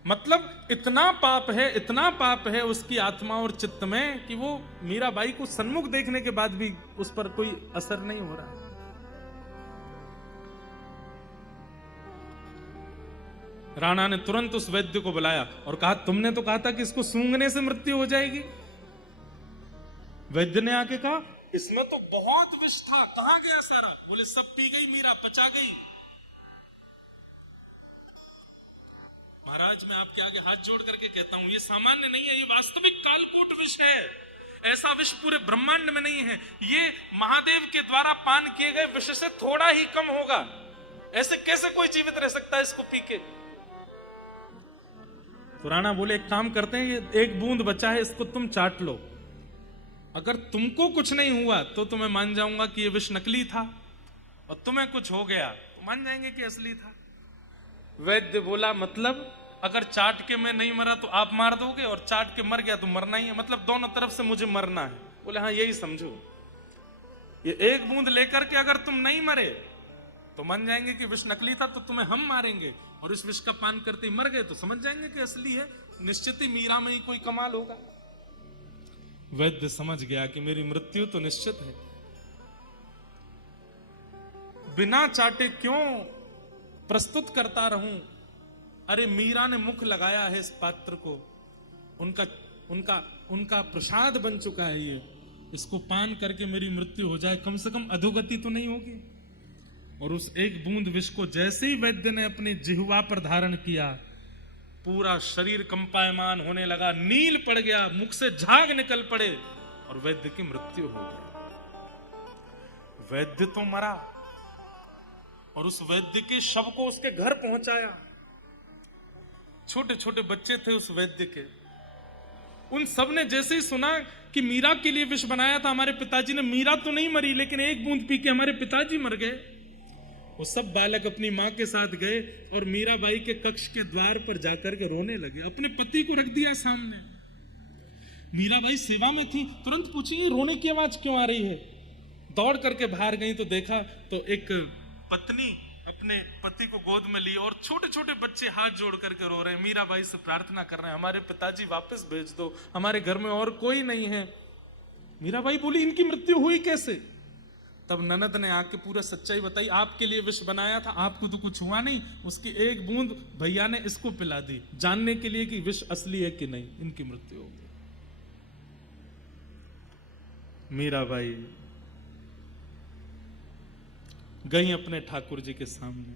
मतलब इतना पाप है उसकी आत्मा और चित्त में कि वो मीराबाई को सन्मुख देखने के बाद भी उस पर कोई असर नहीं हो रहा। राणा ने तुरंत उस वैद्य को बुलाया और कहा, तुमने तो कहा था कि इसको सूंघने से मृत्यु हो जाएगी। वैद्य ने आके कहा, इसमें तो बहुत विष था, कहां गया सारा? बोले, सब पी गई मीरा, पचा गई। महाराज मैं आपके आगे हाथ जोड़ करके कहता हूं, ये सामान्य नहीं है, ये वास्तविक कालकूट विष है। ऐसा विष पूरे ब्रह्मांड में नहीं है। ये महादेव के द्वारा पान किए गए विष से थोड़ा ही कम होगा। ऐसे कैसे कोई जीवित रह सकता है इसको पी के? तो राणा बोले, एक काम करते हैं, ये एक बूंद बचा है, इसको तुम चाट लो। अगर तुमको कुछ नहीं हुआ तो मैं मान जाऊंगा कि ये विष नकली था, और तुम्हें कुछ हो गया तो मान जाएंगे कि असली था। वैद्य बोला, मतलब अगर चाट के मैं नहीं मरा तो आप मार दोगे, और चाट के मर गया तो मरना ही है, मतलब दोनों तरफ से मुझे मरना है। बोले, हाँ यही समझो। ये एक बूंद लेकर के अगर तुम नहीं मरे तो मान जाएंगे कि विष नकली था, तो तुम्हें हम मारेंगे, और इस विष का पान करते ही मर गए तो समझ जाएंगे कि असली है। निश्चित ही मीरा में ही कोई कमाल होगा। वैद्य समझ गया कि मेरी मृत्यु तो निश्चित है, बिना चाटे क्यों प्रस्तुत करता रहूं। अरे मीरा ने मुख लगाया है इस पात्र को, उनका प्रसाद बन चुका है ये, इसको पान करके मेरी मृत्यु हो जाए, कम से कम अधोगति तो नहीं होगी। और उस एक बूंद विष को जैसे ही वैद्य ने अपनी जिह्वा पर धारण किया, पूरा शरीर कंपायमान होने लगा, नील पड़ गया, मुख से झाग निकल पड़े और वैद्य की मृत्यु हो गई। वैद्य तो मरा, और उस वैद्य के शव को उसके घर पहुंचाया। छोटे छोटे बच्चे थे उस वैद्य के। उन सब ने जैसे ही सुना कि मीरा के लिए विष बनाया था हमारे पिताजी ने, मीरा तो नहीं मरी लेकिन एक बूंद पी के हमारे पिताजी मर गए, वो सब बालक अपनी मां के साथ गए और मीराबाई के कक्ष के द्वार पर जाकर के रोने लगे। अपने पति को रख दिया सामने। मीराबाई सेवा में थी, तुरंत पूछी रोने की आवाज क्यों आ रही है। दौड़ करके बाहर गई तो देखा तो एक पत्नी अपने पति को गोद में ली और छोटे छोटे बच्चे हाथ जोड़ करके रो रहे हैं, मीराबाई से प्रार्थना कर रहे हैं हमारे पिताजी वापस भेज दो, हमारे घर में और कोई नहीं है। मीराबाई बोली इनकी मृत्यु हुई कैसे? तब ननद ने आके पूरा सच्चाई बताई, आपके लिए विष बनाया था, आपको तो कुछ हुआ नहीं, उसकी एक बूंद भैया ने इसको पिला दी जानने के लिए कि विष असली है कि नहीं, इनकी मृत्यु हो गई। मीराबाई गई अपने ठाकुर जी के सामने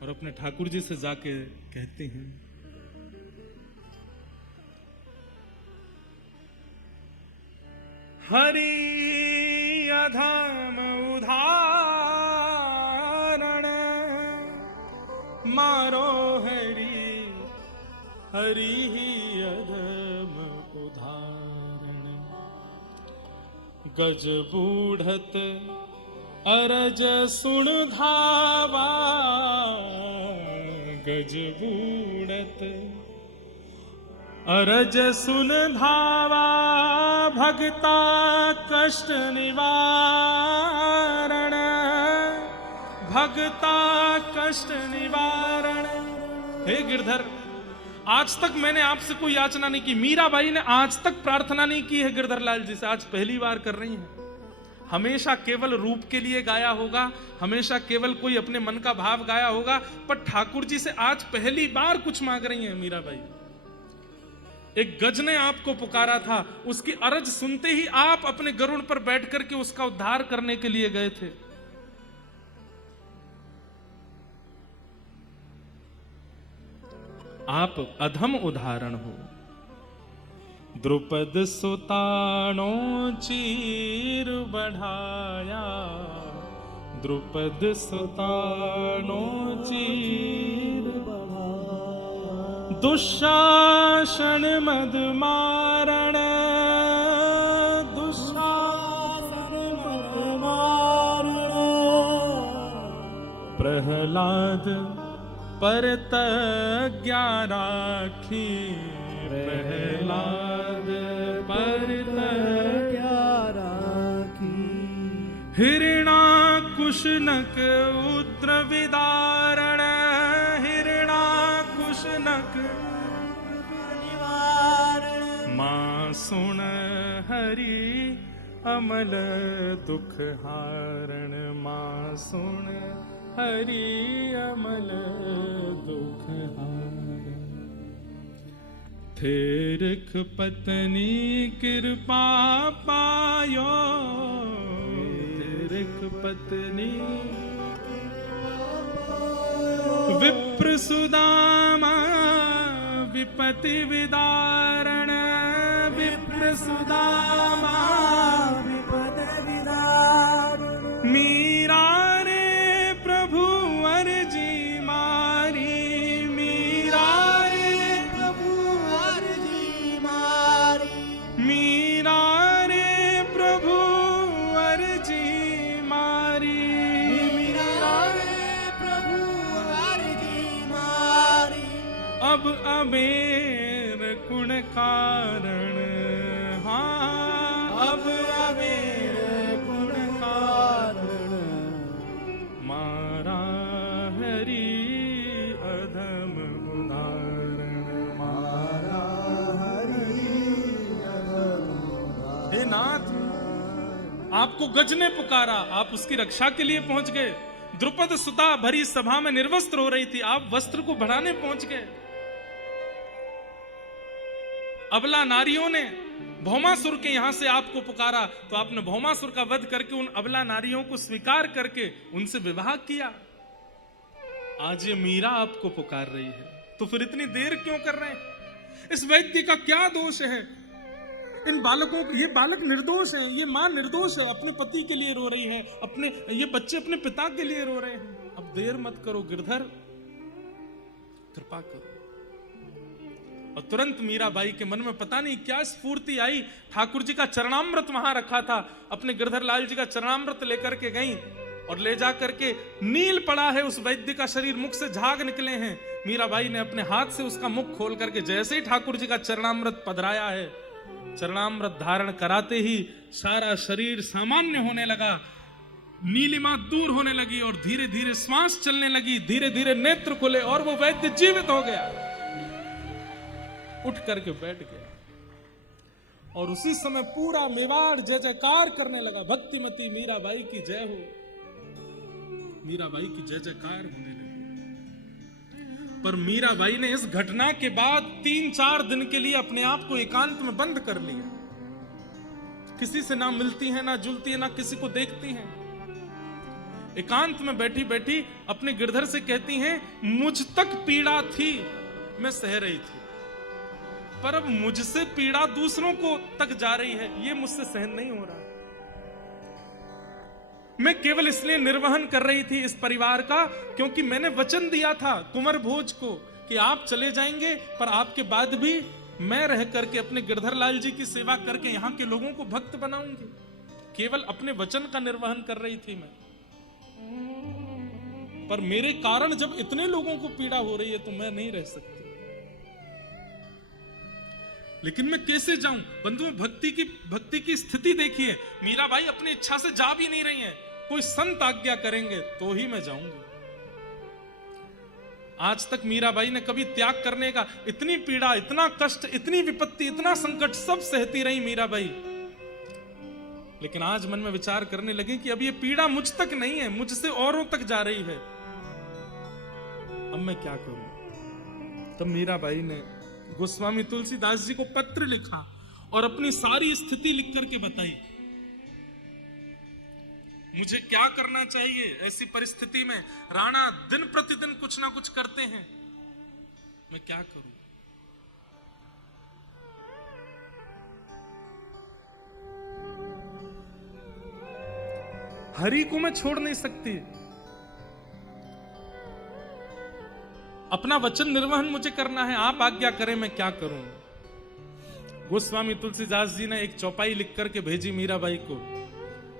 और अपने ठाकुर जी से जाके कहती हैं, हरि अधम उदाहरण मारो हरि, हरि अधम उदाहरण। गज बूढ़त अरज सुन धावा, गज बूढ़त अरज सुन धावा, भगता कष्ट निवारण, भगता कष्ट निवारण। हे गिरधर, आज तक मैंने आपसे कोई याचना नहीं की, मीराबाई ने आज तक प्रार्थना नहीं की है गिरधर लाल जी से, आज पहली बार कर रही हैं। हमेशा केवल रूप के लिए गाया होगा, हमेशा केवल कोई अपने मन का भाव गाया होगा, पर ठाकुर जी से आज पहली बार कुछ मांग रही हैं मीराबाई। एक गज ने आपको पुकारा था, उसकी अरज सुनते ही आप अपने गरुड़ पर बैठ करके उसका उद्धार करने के लिए गए थे। आप अधम उदाहरण हो। द्रुपद सुतानो चीर बढ़ाया, द्रुपद सुतानो चीर बढ़ाया, दुशासन मद मारण, दुशासन मद मारण। प्रहलाद परतज्ञा राखी, प्रहलाद परतज्ञा राखी। हिरणाकुशनक उद्र विदारण, हिरणाकुशनक निवारण। मां सुन हरि अमल दुख हारण, मां सुन हरि अमल दुख हारण। थेरख पत्नी कृपा पायो, थेरख पत्नी विप्र सुदामा विपति विदारण, विप्र सुदामा विपति विदारण। मीरा रे प्रभु अर्जी मारी, मीरा रे प्रभु अर्जी मारी, मीरा रे प्रभु अर्जी मारी, मीरा रे प्रभु अर्जी मारी। अब अबेर कुण कारण, हाँ अब अबेर कुण कारण। मारा हरि अधम उदाहरण, मारा हरि अधम उदाहरण। हे नाथ, आपको गज ने पुकारा, आप उसकी रक्षा के लिए पहुंच गए। द्रुपद सुता भरी सभा में निर्वस्त्र हो रही थी, आप वस्त्र को बढ़ाने पहुंच गए। अबला नारियों ने भौमासुर के यहां से आपको पुकारा, तो आपने भौमासुर का वध करके उन अबला नारियों को स्वीकार करके उनसे विवाह किया। आज ये मीरा आपको पुकार रही है, तो फिर इतनी देर क्यों कर रहे हैं? इस वैद्य का क्या दोष है? इन बालकों को, ये बालक निर्दोष हैं, ये माँ निर्दोष है, अपने पति के लिए रो रही है, ये बच्चे अपने पिता के लिए रो रहे हैं। अब देर मत करो गिरधर, कृपा करो। और तुरंत मीराबाई के मन में पता नहीं क्या स्फूर्ति आई, ठाकुर जी का चरणामृत वहां रखा था, अपने गिरधर लाल जी का चरणामृत लेकर के गई और ले जा करके, नील पड़ा है उस वैद्य का शरीर, मुख से झाग निकले हैं। मीराबाई ने अपने हाथ से उसका मुख खोल करके जैसे ही ठाकुर जी का चरणामृत पधराया है, चरणामृत धारण कराते ही सारा शरीर सामान्य होने लगा, नीलिमा दूर होने लगी और धीरे धीरे श्वास चलने लगी, धीरे धीरे नेत्र खुले और वो वैद्य जीवित हो गया, उठ करके बैठ गया। और उसी समय पूरा मेवाड़ जय जयकार करने लगा, भक्तिमती मीराबाई की जय हो, मीराबाई की जय जयकार होने लगी। पर मीराबाई ने इस घटना के बाद 3-4 दिन के लिए अपने आप को एकांत में बंद कर लिया, किसी से ना मिलती है, ना जुलती है, ना किसी को देखती हैं। एकांत में बैठी बैठी अपने गिरधर से कहती हैं, मुझ तक पीड़ा थी, मैं सह रही थी, पर अब मुझसे पीड़ा दूसरों को तक जा रही है, ये मुझसे सहन नहीं हो रहा। मैं केवल इसलिए निर्वहन कर रही थी इस परिवार का, क्योंकि मैंने वचन दिया था कुंवर भोज को कि आप चले जाएंगे, पर आपके बाद भी मैं रह करके अपने गिरधर लाल जी की सेवा करके यहाँ के लोगों को भक्त बनाऊंगी। केवल अपने वचन का निर्वहन कर रही थी मैं, पर मेरे कारण जब इतने लोगों को पीड़ा हो रही है तो मैं नहीं रह सकती। लेकिन मैं कैसे जाऊं? बंधुओं, भक्ति की स्थिति देखिए, मीराबाई अपनी इच्छा से जा भी नहीं रही हैं, कोई संत आज्ञा करेंगे तो ही मैं जाऊंगी। आज तक मीराबाई ने कभी त्याग करने का, इतनी पीड़ा, इतना कष्ट, इतनी विपत्ति, इतना संकट सब सहती रही मीराबाई, लेकिन आज मन में विचार करने लगे कि अब ये पीड़ा मुझ तक नहीं है, मुझसे औरों तक जा रही है, अब मैं क्या करूं? तब मीराबाई ने गोस्वामी तुलसीदास जी को पत्र लिखा और अपनी सारी स्थिति लिख करके बताई, मुझे क्या करना चाहिए ऐसी परिस्थिति में। राणा दिन प्रतिदिन कुछ ना कुछ करते हैं, मैं क्या करूं? हरि को मैं छोड़ नहीं सकती, अपना वचन निर्वहन मुझे करना है, आप आज्ञा करें मैं क्या करूं। गोस्वामी तुलसीदास जी ने एक चौपाई लिख करके भेजी मीराबाई को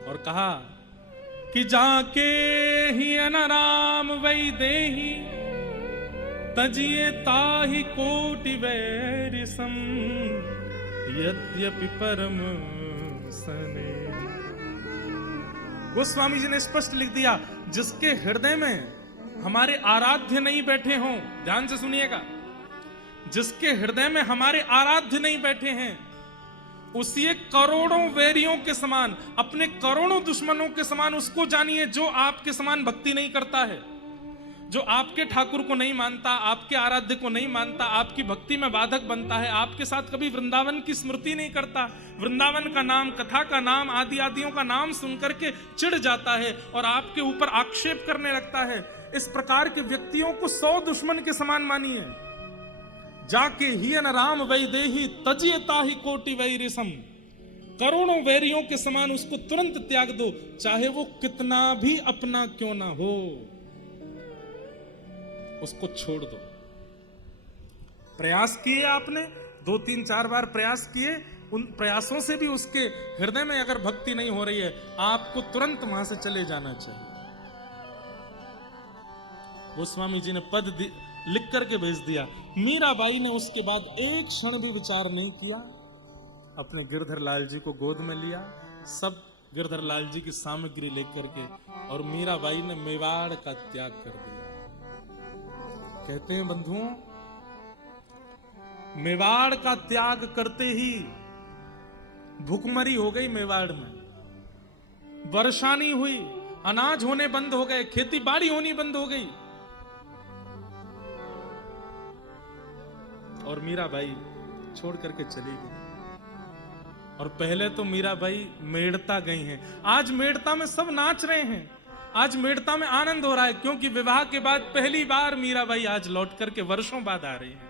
और कहा कि जाके ही अनाराम वै देही, तजिए ताहि कोटि वैरि सम, यद्यपि परम सने। गोस्वामी जी ने स्पष्ट लिख दिया, जिसके हृदय में हमारे आराध्य नहीं बैठे हों, ध्यान से सुनिएगा, जिसके हृदय में हमारे आराध्य नहीं बैठे हैं, उसी करोड़ों वैरियों के समान, अपने करोड़ों दुश्मनों के समान उसको जानिए जो आपके समान भक्ति नहीं करता है, जो आपके ठाकुर को नहीं मानता, आपके आराध्य को नहीं मानता, आपकी भक्ति में बाधक बनता है, आपके साथ कभी वृंदावन की स्मृति नहीं करता, वृंदावन का नाम, कथा का नाम, आदि आदियों का नाम सुनकर के चिढ़ जाता है और आपके ऊपर आक्षेप करने लगता है। इस प्रकार के व्यक्तियों को 100 दुश्मन के समान मानिए। जाके ही राम वै देही, तजिए ताहि कोटि वैरि सम, करोड़ों वैरियों के समान उसको तुरंत त्याग दो, चाहे वो कितना भी अपना क्यों ना हो, उसको छोड़ दो। प्रयास किए आपने, 2-3-4 बार प्रयास किए, उन प्रयासों से भी उसके हृदय में अगर भक्ति नहीं हो रही है, आपको तुरंत वहां से चले जाना चाहिए। गोस्वामी जी ने पद लिख करके भेज दिया। मीराबाई ने उसके बाद एक क्षण भी विचार नहीं किया, अपने गिरधर लाल जी को गोद में लिया, सब गिरधर लाल जी की सामग्री लेकर के, और मीराबाई ने मेवाड़ का त्याग कर दिया। कहते हैं बंधुओं, मेवाड़ का त्याग करते ही भूखमरी हो गई मेवाड़ में, वर्षा नहीं हुई, अनाज होने बंद हो गए, खेती बाड़ी होनी बंद हो गई, और मीराबाई छोड़ करके चली गई। और पहले तो मीराबाई मेड़ता गई हैं, आज मेड़ता में सब नाच रहे हैं, आज मेड़ता में आनंद हो रहा है, क्योंकि विवाह के बाद पहली बार मीराबाई आज लौट करके वर्षों बाद आ रही है।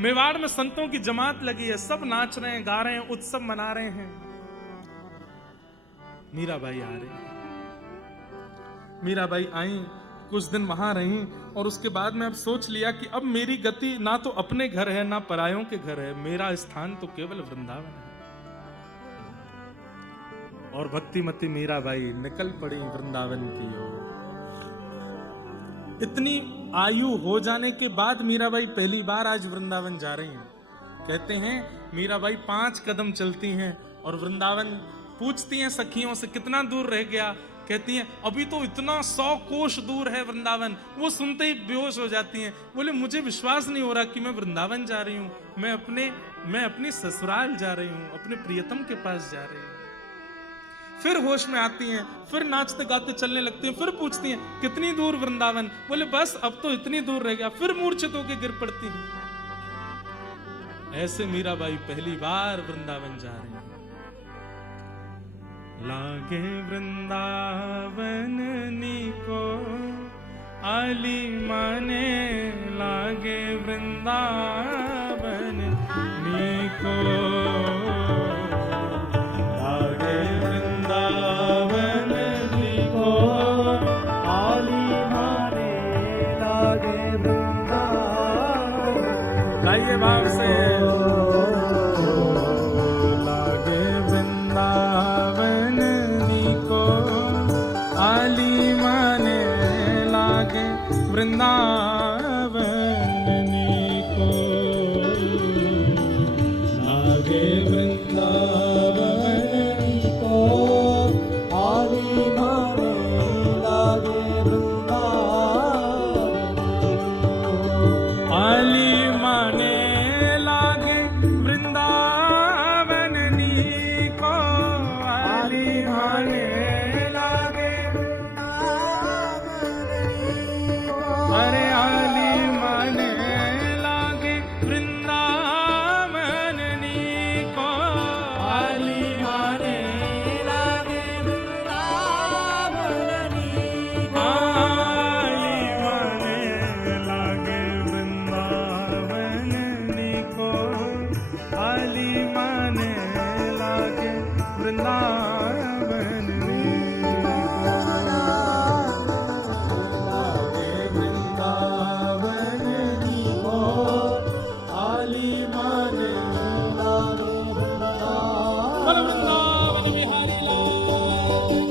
मेवाड़ में संतों की जमात लगी है, सब नाच रहे हैं, गा रहे हैं, उत्सव मना रहे हैं। मीराबाई आ रही हैं। मीराबाई आई, कुछ दिन वहां रही और उसके बाद में अब सोच लिया कि अब मेरी गति ना तो अपने घर है ना परायों के घर है, मेरा स्थान तो केवल वृंदावन है। और भक्तिमती मीराबाई निकल पड़ी वृंदावन की ओर। इतनी आयु हो जाने के बाद मीराबाई पहली बार आज वृंदावन जा रही हैं। कहते हैं मीराबाई 5 कदम चलती हैं और वृंदावन पूछती हैं सखियों से कितना दूर रह गया। कहती हैं अभी तो इतना 100 कोष दूर है वृंदावन। वो सुनते ही बेहोश हो जाती हैं, बोले मुझे विश्वास नहीं हो रहा कि मैं वृंदावन जा रही हूँ, मैं अपनी ससुराल जा रही हूँ, अपने प्रियतम के पास जा रही हूँ। फिर होश में आती हैं, फिर नाचते गाते चलने लगती हैं, फिर पूछती हैं कितनी दूर वृंदावन। बोले बस अब तो इतनी दूर रह गया। फिर मूर्छित होकर गिर पड़ती हैं। ऐसे मीराबाई पहली बार वृंदावन जा रही हैं। लागे वृंदावन नीको आली माने, लागे वृंदावन नीको, लागे वृंदावन नीको आली माने, लागे वृंदावन। गाइए भाव से, लागे वृंदावन नीको आली माने, लागे वृंदावन नीको, लागे वृंदावन नीको आली माने, लागे वृंदावन, आली माने लागे वृंदावन नीको, आली माने लागे वृंदावन नीको, अरे आली माने लागे वृंदावन नीको, आली माने लागे वृंदावन नीको, आली माने लागे वृंदावन नीको, आली माने लागे वृंदावन नीको, लागे वृंदावन नीको, आली माने लागे वृंदावन। वृंदावन बिहारी लाल की।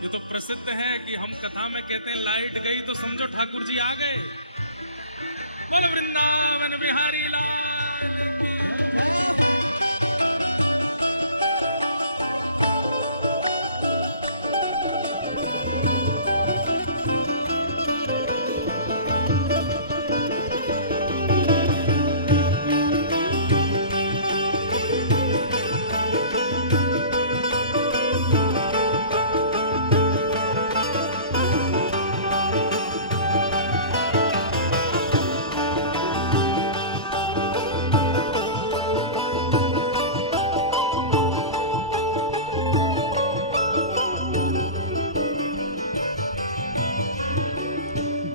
ये तो प्रसिद्ध है कि हम कथा में कहते हैं लाइट गई तो समझो ठाकुर जी आ गए। बोल वृंदावन बिहारी लाल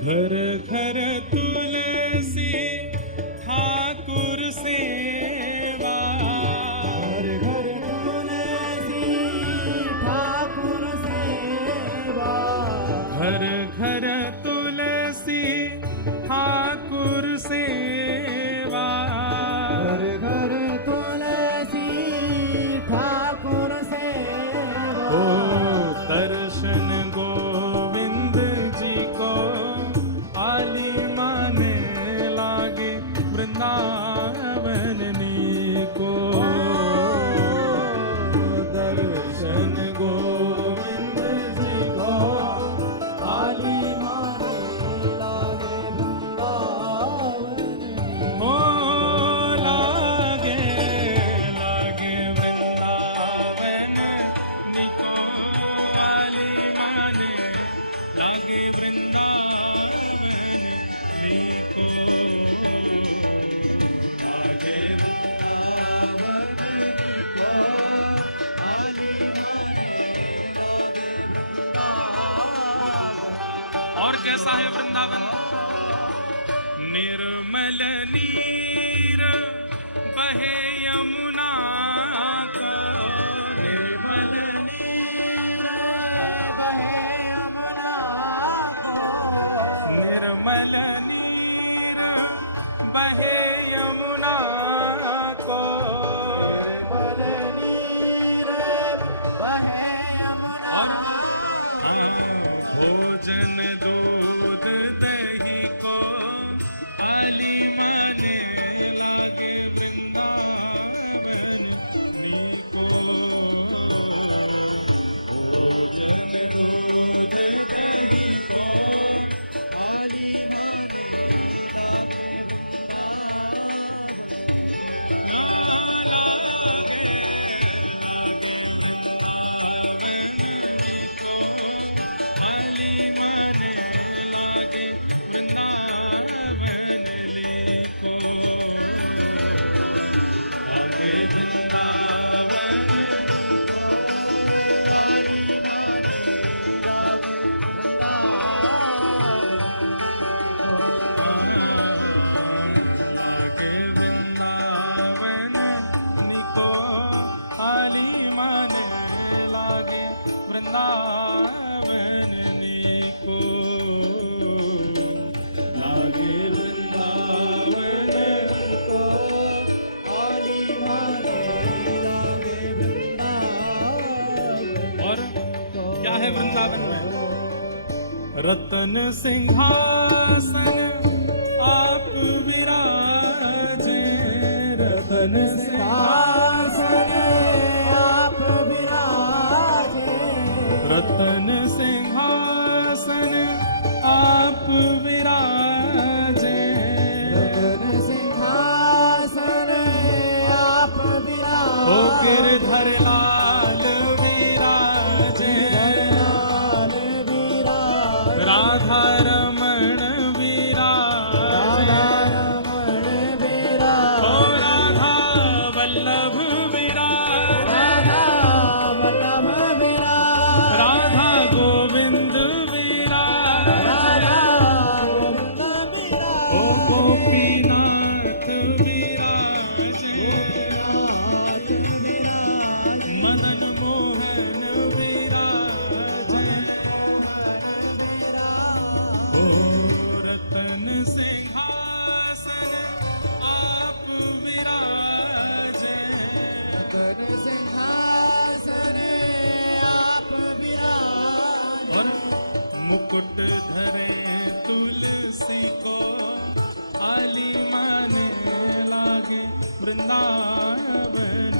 घर घर तुलसी ठाकुर सेवा, घर घर तुलसी ठाकुर सेवा, घर घर तुलसी ठाकुर सेवा, घर घर तुलसी ठाकुर सेवा। ओ कैसा है वृंदावन? निर्मल नीर बहे यमुना का, निर्मल नीर बहे यमुना को, निर्मल नीर बहे यमुना को, निर्मल नीर बहे यमुना भोजन दूध दही को आली माने लागे वृंदावन को। भोजन दूध दही को आली माने लागे वृंदावन में रतन सिंहासन आप विराजे, रतन सिंहासन आप विराजे, रतन सिंहासन आप विराजे, रतन सिंहासन आप विराजे, ओ गिरधर लाल विराजे, लाल विराजे, राधा रमण विराजे, राधा रमण विराजे, ओ राधा वल्लभ विराजे, राधा वल्लभ विराजे, राधा गोविंद विराजे, राधा गोविंद विराजे, ओ गोपीनाथ विराजे, गोपीनाथ विराजे, मनन मोहन विराजे, ओ रतन सिंहासन आप विराजे, रतन सिंहासन आप विराजे, मुकुट धरे तुलसी को आली माने लागे वृंदावन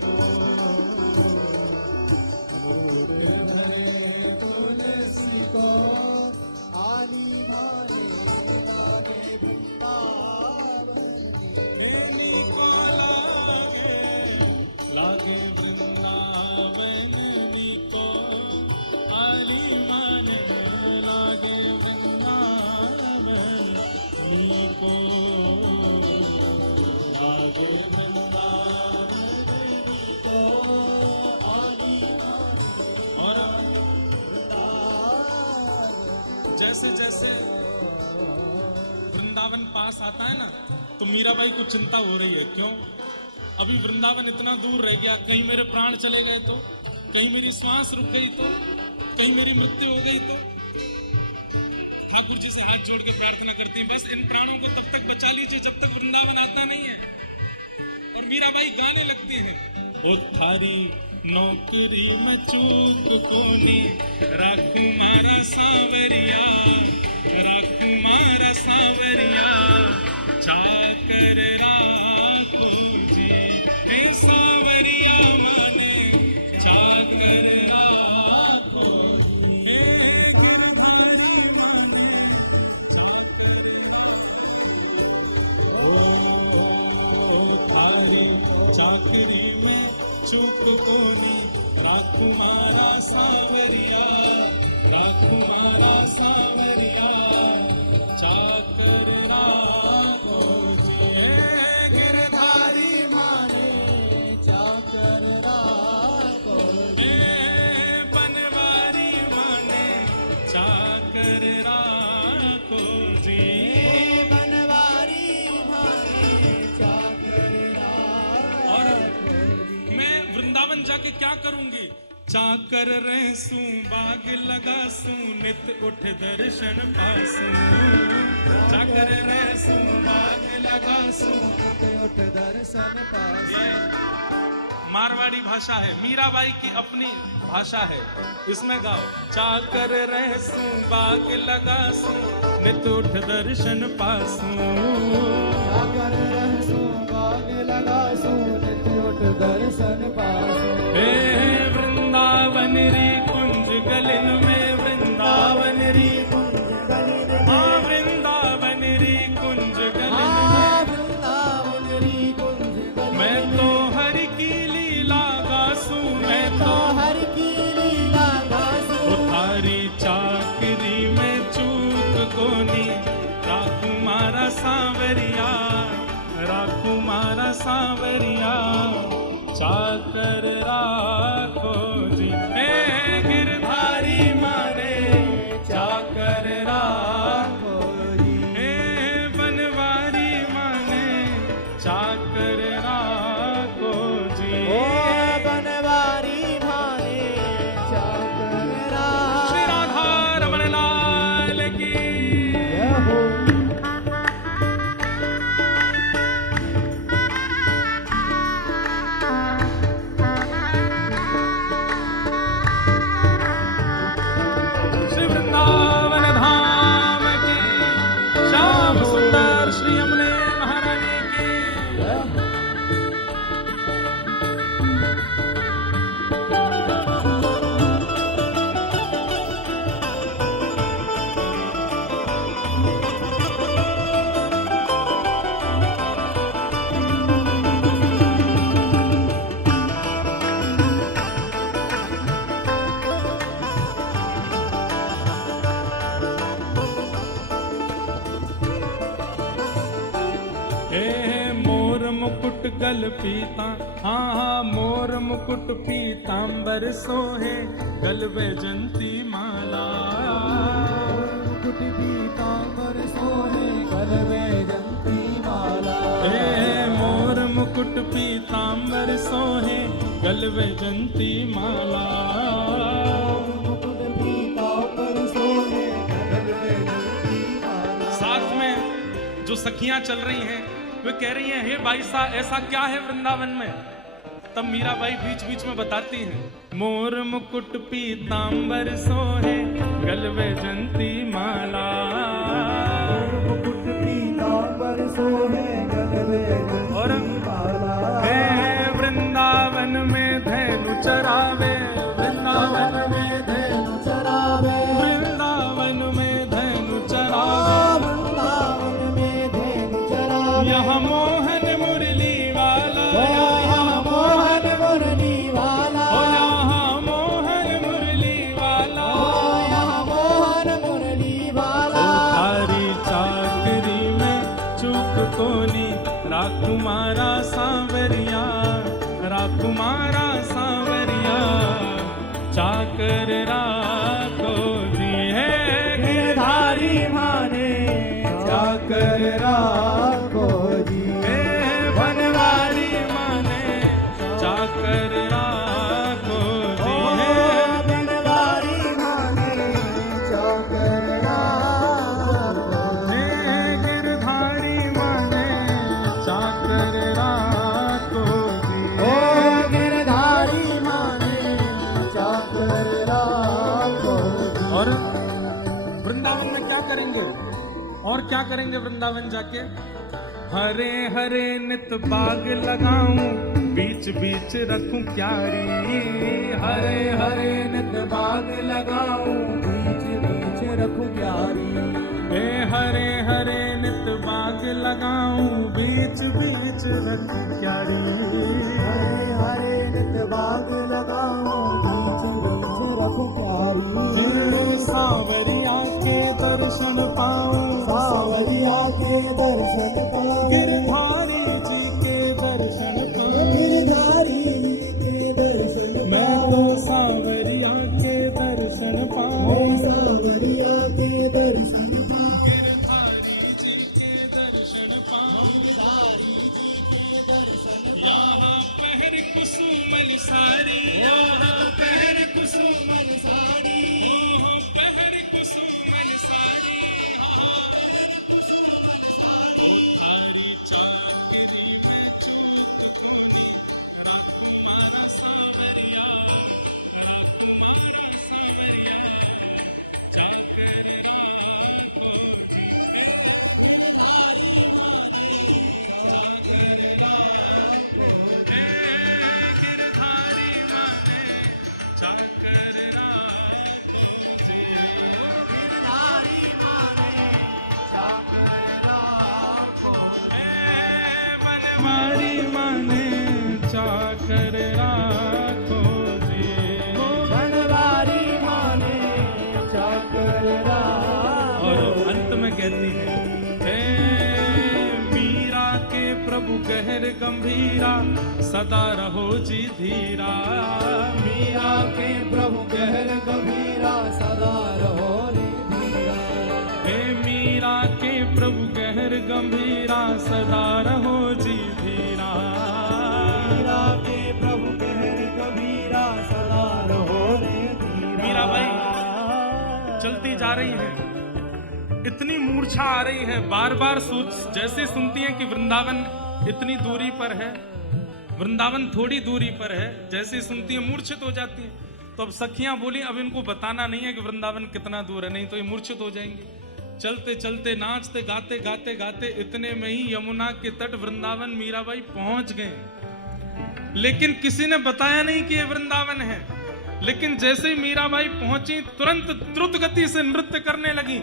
को। मुकुट धरे तुलसी को आली माने लागे वृंदावन, बेली को लागे वृंदावन को आली माने लागे वृंदावन को, लागे वृंदावन को आली माने और वृंदावन, जैसे जैसे वृंदावन पास आता है ना तो मीराबाई को चिंता हो रही है। क्यों? अभी वृंदावन इतना दूर रह गया, कहीं मेरे प्राण चले गए तो, कहीं मेरी श्वास रुक गई तो, कहीं मेरी मृत्यु हो गई तो। ठाकुर जी से हाथ जोड़ के प्रार्थना करती हैं, बस इन प्राणों को तब तक बचा लीजिए जब तक वृंदावन आता नहीं है। और मीराबाई गाने लगती हैं, ओ थारी नौकरी में चूक कोनी, राखू मारा सावरिया, राखू मारा सावरिया, चाकर राखो जी, हे सावरिया माने चाकर राखो जी, हे गिरधर जी ओ थारी चाकरी में चूक कोनी, राखू मारा सावरिया, राखू मारा सावरिया, चाकर राखो जी, गिरधारी माने चाकर राखो, बनवारी माने चाकर जाके क्या करूंगी? चाकर रहसू बाग लगासू नित उठ दर्शन पासू। चाकर रहसू बाग लगासू उठ दर्शन पास। ये मारवाड़ी भाषा है, मीराबाई की अपनी भाषा है, इसमें गाओ। चाकर रहसू बाग लगासू नित उठ दर्शन पासू। जाकर रहसू बाग लगासू नित उठ दर्शन पासू। हे वृंदावन री कुंज गलिन में, वृंदावन री कुंज गलिन में, हाँ वृंदावन री कुंज गलिन में। हाँ वृंदावन री कुंज गलिन मैं तो हरि की लीला गासू, मैं तो हर की लीला गासू। उतारी चाकरी में चूक कोनी, राखू मारा सांवरिया, राखू मारा सांवरिया। चाकर राखो जी हे गिरधारी मारे, चाकर राखो जी हे बनवारी माने, चाकर राखो जी। ओ बनवारी भाने चाकर श्री राधा रमण लाल की जय हो। श्री वृंदावन धाम की, श्याम सुंदर श्री यमुने महारानी की। हे मोर मुकुट गल पीता, हाँ हाँ मोर मुकुट पीतांबर सोहे, गल वैजंती माला। मुकुट पीतांबर सोहे गल वैजंती माला। हे मोर मुकुट पीतांबर सोहे, गल वैजंती माला। मुकुट पीतांबर सोहे गल वैजंती माला। साथ में जो सखियां चल रही हैं वे कह रही हैं, हे भाई साहब ऐसा क्या है वृंदावन में? तब मीराबाई बीच बीच में बताती हैं, मोर मुकुट पीतांबर सोहे गल वैजंती माला। मुकुट पीतांबर सोहे गल वैजंती और माला। हे वृंदावन में धैनु चरावे, वृंदावन में धैनु चरावे, वृंदावन में धैनु चरावे। वृंदावन में धैनु चरावे। यहाँ मोहन मुरली वाला, यहाँ मोहन मुरली वाला। ओ यहाँ मोहन मुरली वाला। यहाँ मोहन मुरली वाला। तारी चाकरी में चूक कोनी, राखू मारा सांवरिया, राखू मारा सांवरिया। चाकर राखो जी है गिरधारी माने, चाकर राखो जी हे बनवारी माने, चाकर राखो जी है। बनवारी माने चाकर राखो जी। हे गिरधारी माने, चाकर राखो जी। ओ गिरधारी माने चाकर राखो जी। और वृंदावन में क्या करेंगे? और क्या करेंगे वृंदावन जाके? हरे हरे नित बाग लगाऊं, बीच बीच रखूं क्यारी। हरे हरे नित बाग लगाऊं, बीच बीच रखूं प्यारी। हे हरे हरे नित बाग लगाऊं, बीच बीच रखूं क्यारी। हरे हरे नित बाग लगाओ, बीच बीच रखूं प्यारी। सांवरिया के दर्शन पाऊं, सावरिया के दर्शन पाऊं। गिरधारी जी के दर्शन पाऊं। गिरधारी जी के दर्शन मैं पाऊं। तो सांवरिया के दर्शन पाऊं। मैं सावरिया के दर्शन पाऊं। गिरधारी जी के दर्शन पाऊं। यहाँ पहर कुसुमल साड़ी पहन कुसुमल साड़ी पहन कुसुमल साड़ी हरी चाकरी में चूक गई राकुमारा सावरिया गिरधारी माने चाकर राखो बनवारी माने चाकर राखो जी बनवारी माने चाकर और अंत में कहती है हे मीरा के प्रभु गहर गंभीरा सदा रहो जी धीरा मीरा के प्रभु गहर गंभीरा सदा रहो रे धीरा हे मीरा के प्रभु गहर गंभीरा सदा रहो जी धीरा मीरा के प्रभु गहर गंभीरा सदा रहो रे धीरा मीरा भाई चलती जा रही है, इतनी मूर्छा आ रही है, बार बार सोच जैसे सुनती है कि वृंदावन इतनी दूरी पर है, वृंदावन थोड़ी दूरी पर है, जैसे सुनती है मूर्छित हो जाती है। तो अब सखियां बोली अब इनको बताना नहीं है कि वृंदावन कितना दूर है, नहीं तो ये मूर्छित हो जाएंगे। चलते चलते नाचते गाते गाते गाते इतने में ही यमुना के तट वृंदावन मीराबाई पहुंच गए, लेकिन किसी ने बताया नहीं कि ये वृंदावन है। लेकिन जैसे ही मीराबाई पहुंची तुरंत द्रुत गति से नृत्य करने लगी।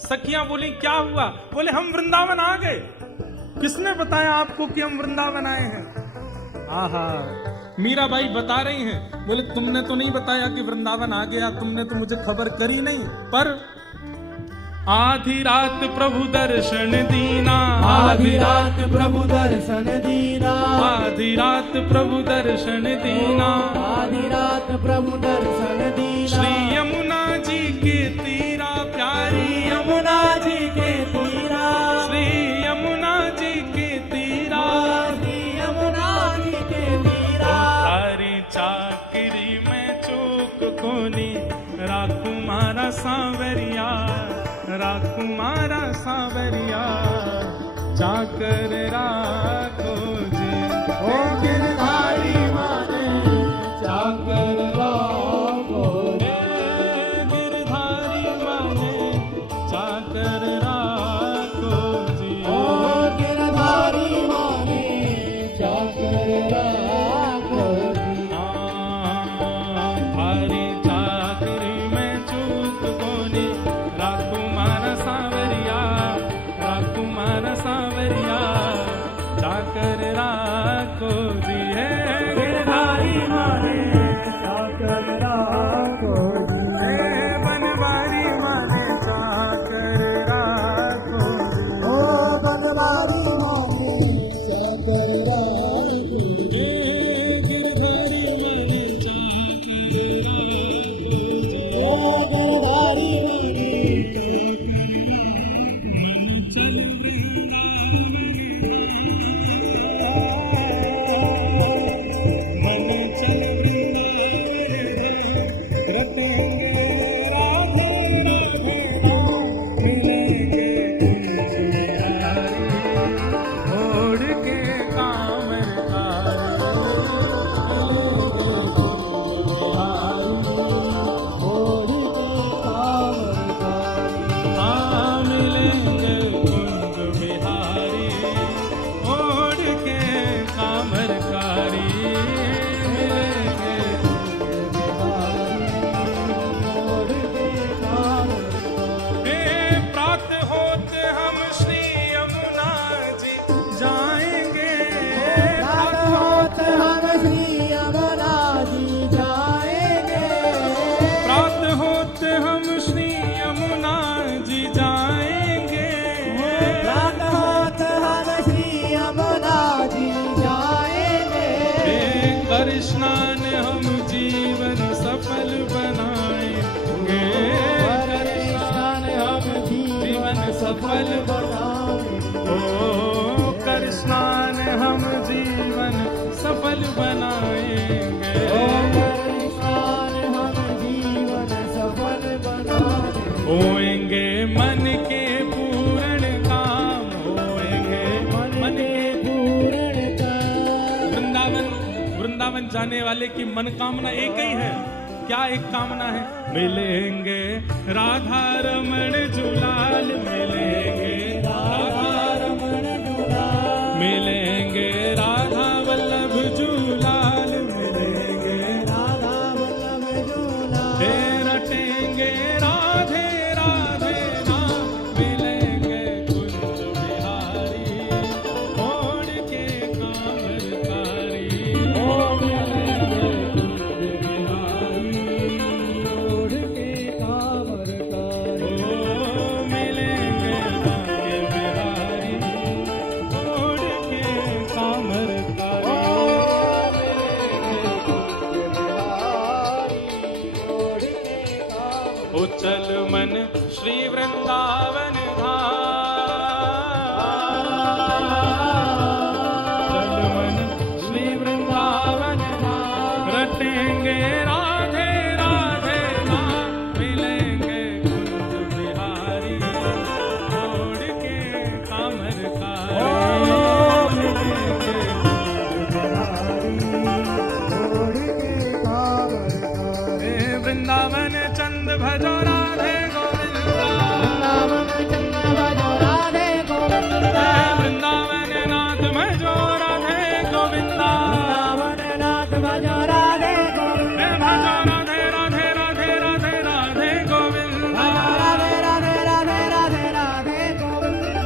सखियां बोली क्या हुआ? बोले हम वृंदावन आ गए। किसने बताया आपको कि हम वृंदावन आए हैं? आहा, मीराबाई बता रही हैं। बोले तुमने तो नहीं बताया कि वृंदावन आ गया, तुमने तो मुझे खबर करी नहीं। पर आधी रात प्रभु दर्शन दीना, आधी रात प्रभु दर्शन दीना, आधी रात प्रभु दर्शन दीना, आधी रात प्रभु दर्शन दीना। श्री यमुना जी के तीरा प्यारी यमुना जी के तीरा, श्री यमुना जी के तीरा, श्री यमुना जी के तीरा। हरी चाकरी में चूक कोनी राखू मारा सांवरिया, राखू मारा सांवरिया, चाकर राखो जी। ओ गिरधारी माने चाकर राखो रे, गिरधारी माने चाकर राखो जी। ओ गिरधारी माने चाकर राखो रे। हरी चाकरी में चूक कोनी राखू मारा सांवरिया, राखू मारा सांवरिया, चाकर राखो जी। है गिरधारी माने चाकर राखो रे, हे बनवारी माने चाकर राखो जी। ओ बनवारी माने चाकर राखो रे। हे गिरधारी माने चाकर राखो जी। ओ गिरधारी माने मन चल वृंदावन मन चल वृंदावन रटेंगे राधे राधे मिलेंगे कुंज बिहारी, छोड़ के कामर हाँ मिलेंगे कुंज बिहारी, छोड़ के कामरकारी, मिलेंगे कुंज हे प्रातः होते हम श्री यमुना जी जाएंगे, रात होत हम श्री यमुना जी जाएंगे। प्रातः होते हम श्री यमुना जी जाएंगे, रात होत हम श्री यमुना जी जाएंगे। हे कर स्नान हम जीवन सफल बनाएंगे, कर स्नान हम जीवन सफल बनाएंगे। ओ कर स्नान हम जीवन सफल बनाएंगे। जाने वाले की मनोकामना एक ही है। क्या एक कामना है? मिलेंगे राधा रमण जुलाल, मिलेंगे राधा रमण जुलाल, मिलेंगे राधा वल्लभ जुलाल, मिलेंगे राधा वल्लभ जुलाल, हे रटेंगे राधे राधे नाम, मिलेंगे कुंज बिहारी ओढ़ के कामरकारी, ओ मिलेंगे कुंज बिहारी ओढ़ के कामरकारी, ओ मिलेंगे बांके बिहारी ओढ़ के कामरकारी, ओ मिलेंगे कुंज बिहारी ओढ़ के कामरकारी। ओ चल मन श्री वृंदावन धाम, चल मन श्री वृंदावन धाम, रटेंगे राधे राधे नाम, मिलेंगे कुंज बिहारी ओढ़ के कामरकारी, ओ मिलेंगे कुंज बिहारी ओढ़ के कामरकारी। हे वृंदावन चंद भजो राधे गोविंदा, वृंदावन नाथ भजो राधे गोविंदा, भजो राधे राधे राधे राधे राधे गोविंदा, भजो राधे राधे राधे राधे राधे गोविंदा,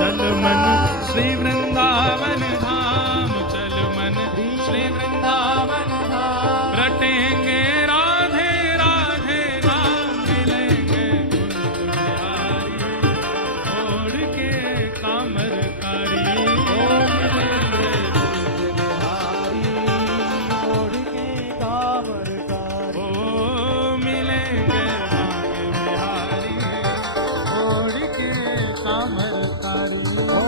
चल मन श्री वृंदावन धाम, चल मन श्री वृंदावन धाम, रटेंगे राधे राधे नाम, मिलेंगे कुंज बिहारी ओढ़ के कामरकारी, ओ मिलेंगे कुंज बिहारी ओढ़ के कामरकारी, ओ मिलेंगे बांके बिहारी ओढ़ के कामरकारी, ओ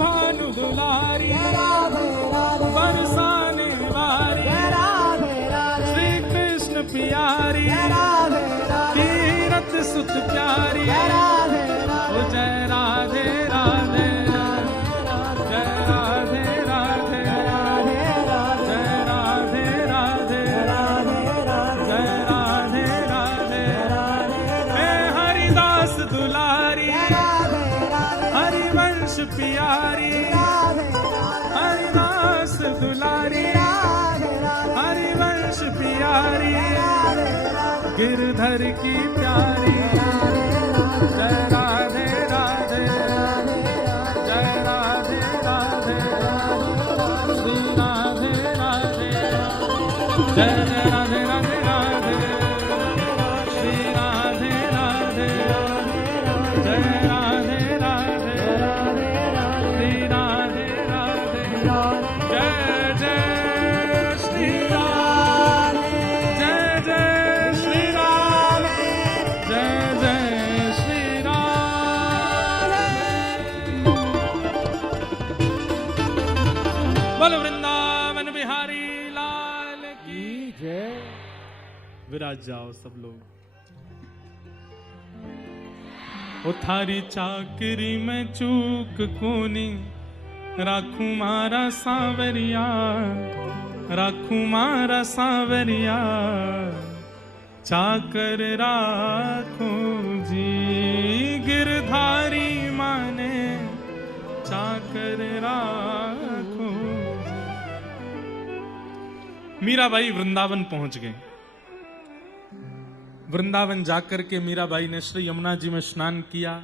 भानु दुलारी बरसाने वारी, श्री कृष्ण प्यारी तीरथ सुत प्यारी, ओ जय राधे राधे, जय राधे राधे, जय राधे राधे, जय राधे राधे, हे हरिदास दुलारी हरिवंश प्यारी, हरिदास दुलारी हरिवंश प्यारी, गिरधर की प्यारी, जय राधे राधे, जय राधे राधे, श्री राधे राधे, जय राधे राधे राधे, श्री राधे राधे, जय राधे राधे, श्री राधे राधे, जय जय श्री राम, जय जय श्री राम, जय जय श्री राम। बोल वृंदावन बिहारी लाल की जय। विराज जाओ सब लोग। ओ थारी चाकरी में चूक कोनी, राखू मारा सांवरिया, राखू मारा सांवरिया, चाकर राखो जी, गिरधारी माने चाकर राखो जी। मीराबाई वृंदावन पहुंच गए। वृंदावन जाकर के मीराबाई ने श्री यमुना जी में स्नान किया,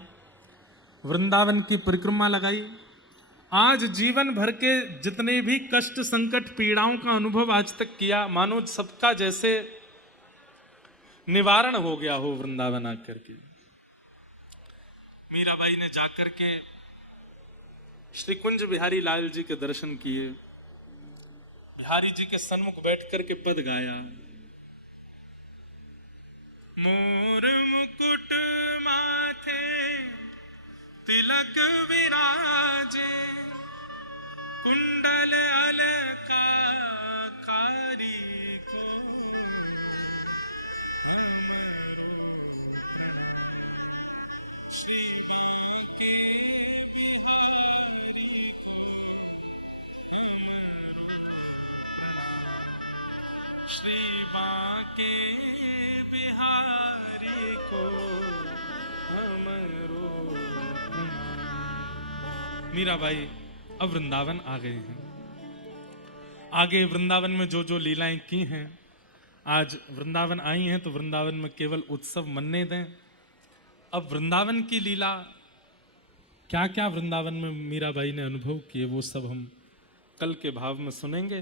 वृंदावन की परिक्रमा लगाई। आज जीवन भर के जितने भी कष्ट संकट पीड़ाओं का अनुभव आज तक किया, मानो सबका जैसे निवारण हो गया हो वृंदावन आकर के। मीराबाई ने जाकर के श्री कुंज बिहारी लाल जी के दर्शन किए, बिहारी जी के सन्मुख बैठ कर के पद गाया। मोर मुकुट माथे तिलक विराजे, कुंडल अलंकारी को हमरो श्री बांके बिहारी को हमरो, श्री बांके बिहारी को हमरो। मीराबाई अब वृंदावन आ गए हैं। आगे वृंदावन में जो जो लीलाएं की हैं, आज वृंदावन आई हैं तो वृंदावन में केवल उत्सव मनने दें। अब वृंदावन की लीला क्या क्या वृंदावन में मीराबाई ने अनुभव किए, वो सब हम कल के भाव में सुनेंगे।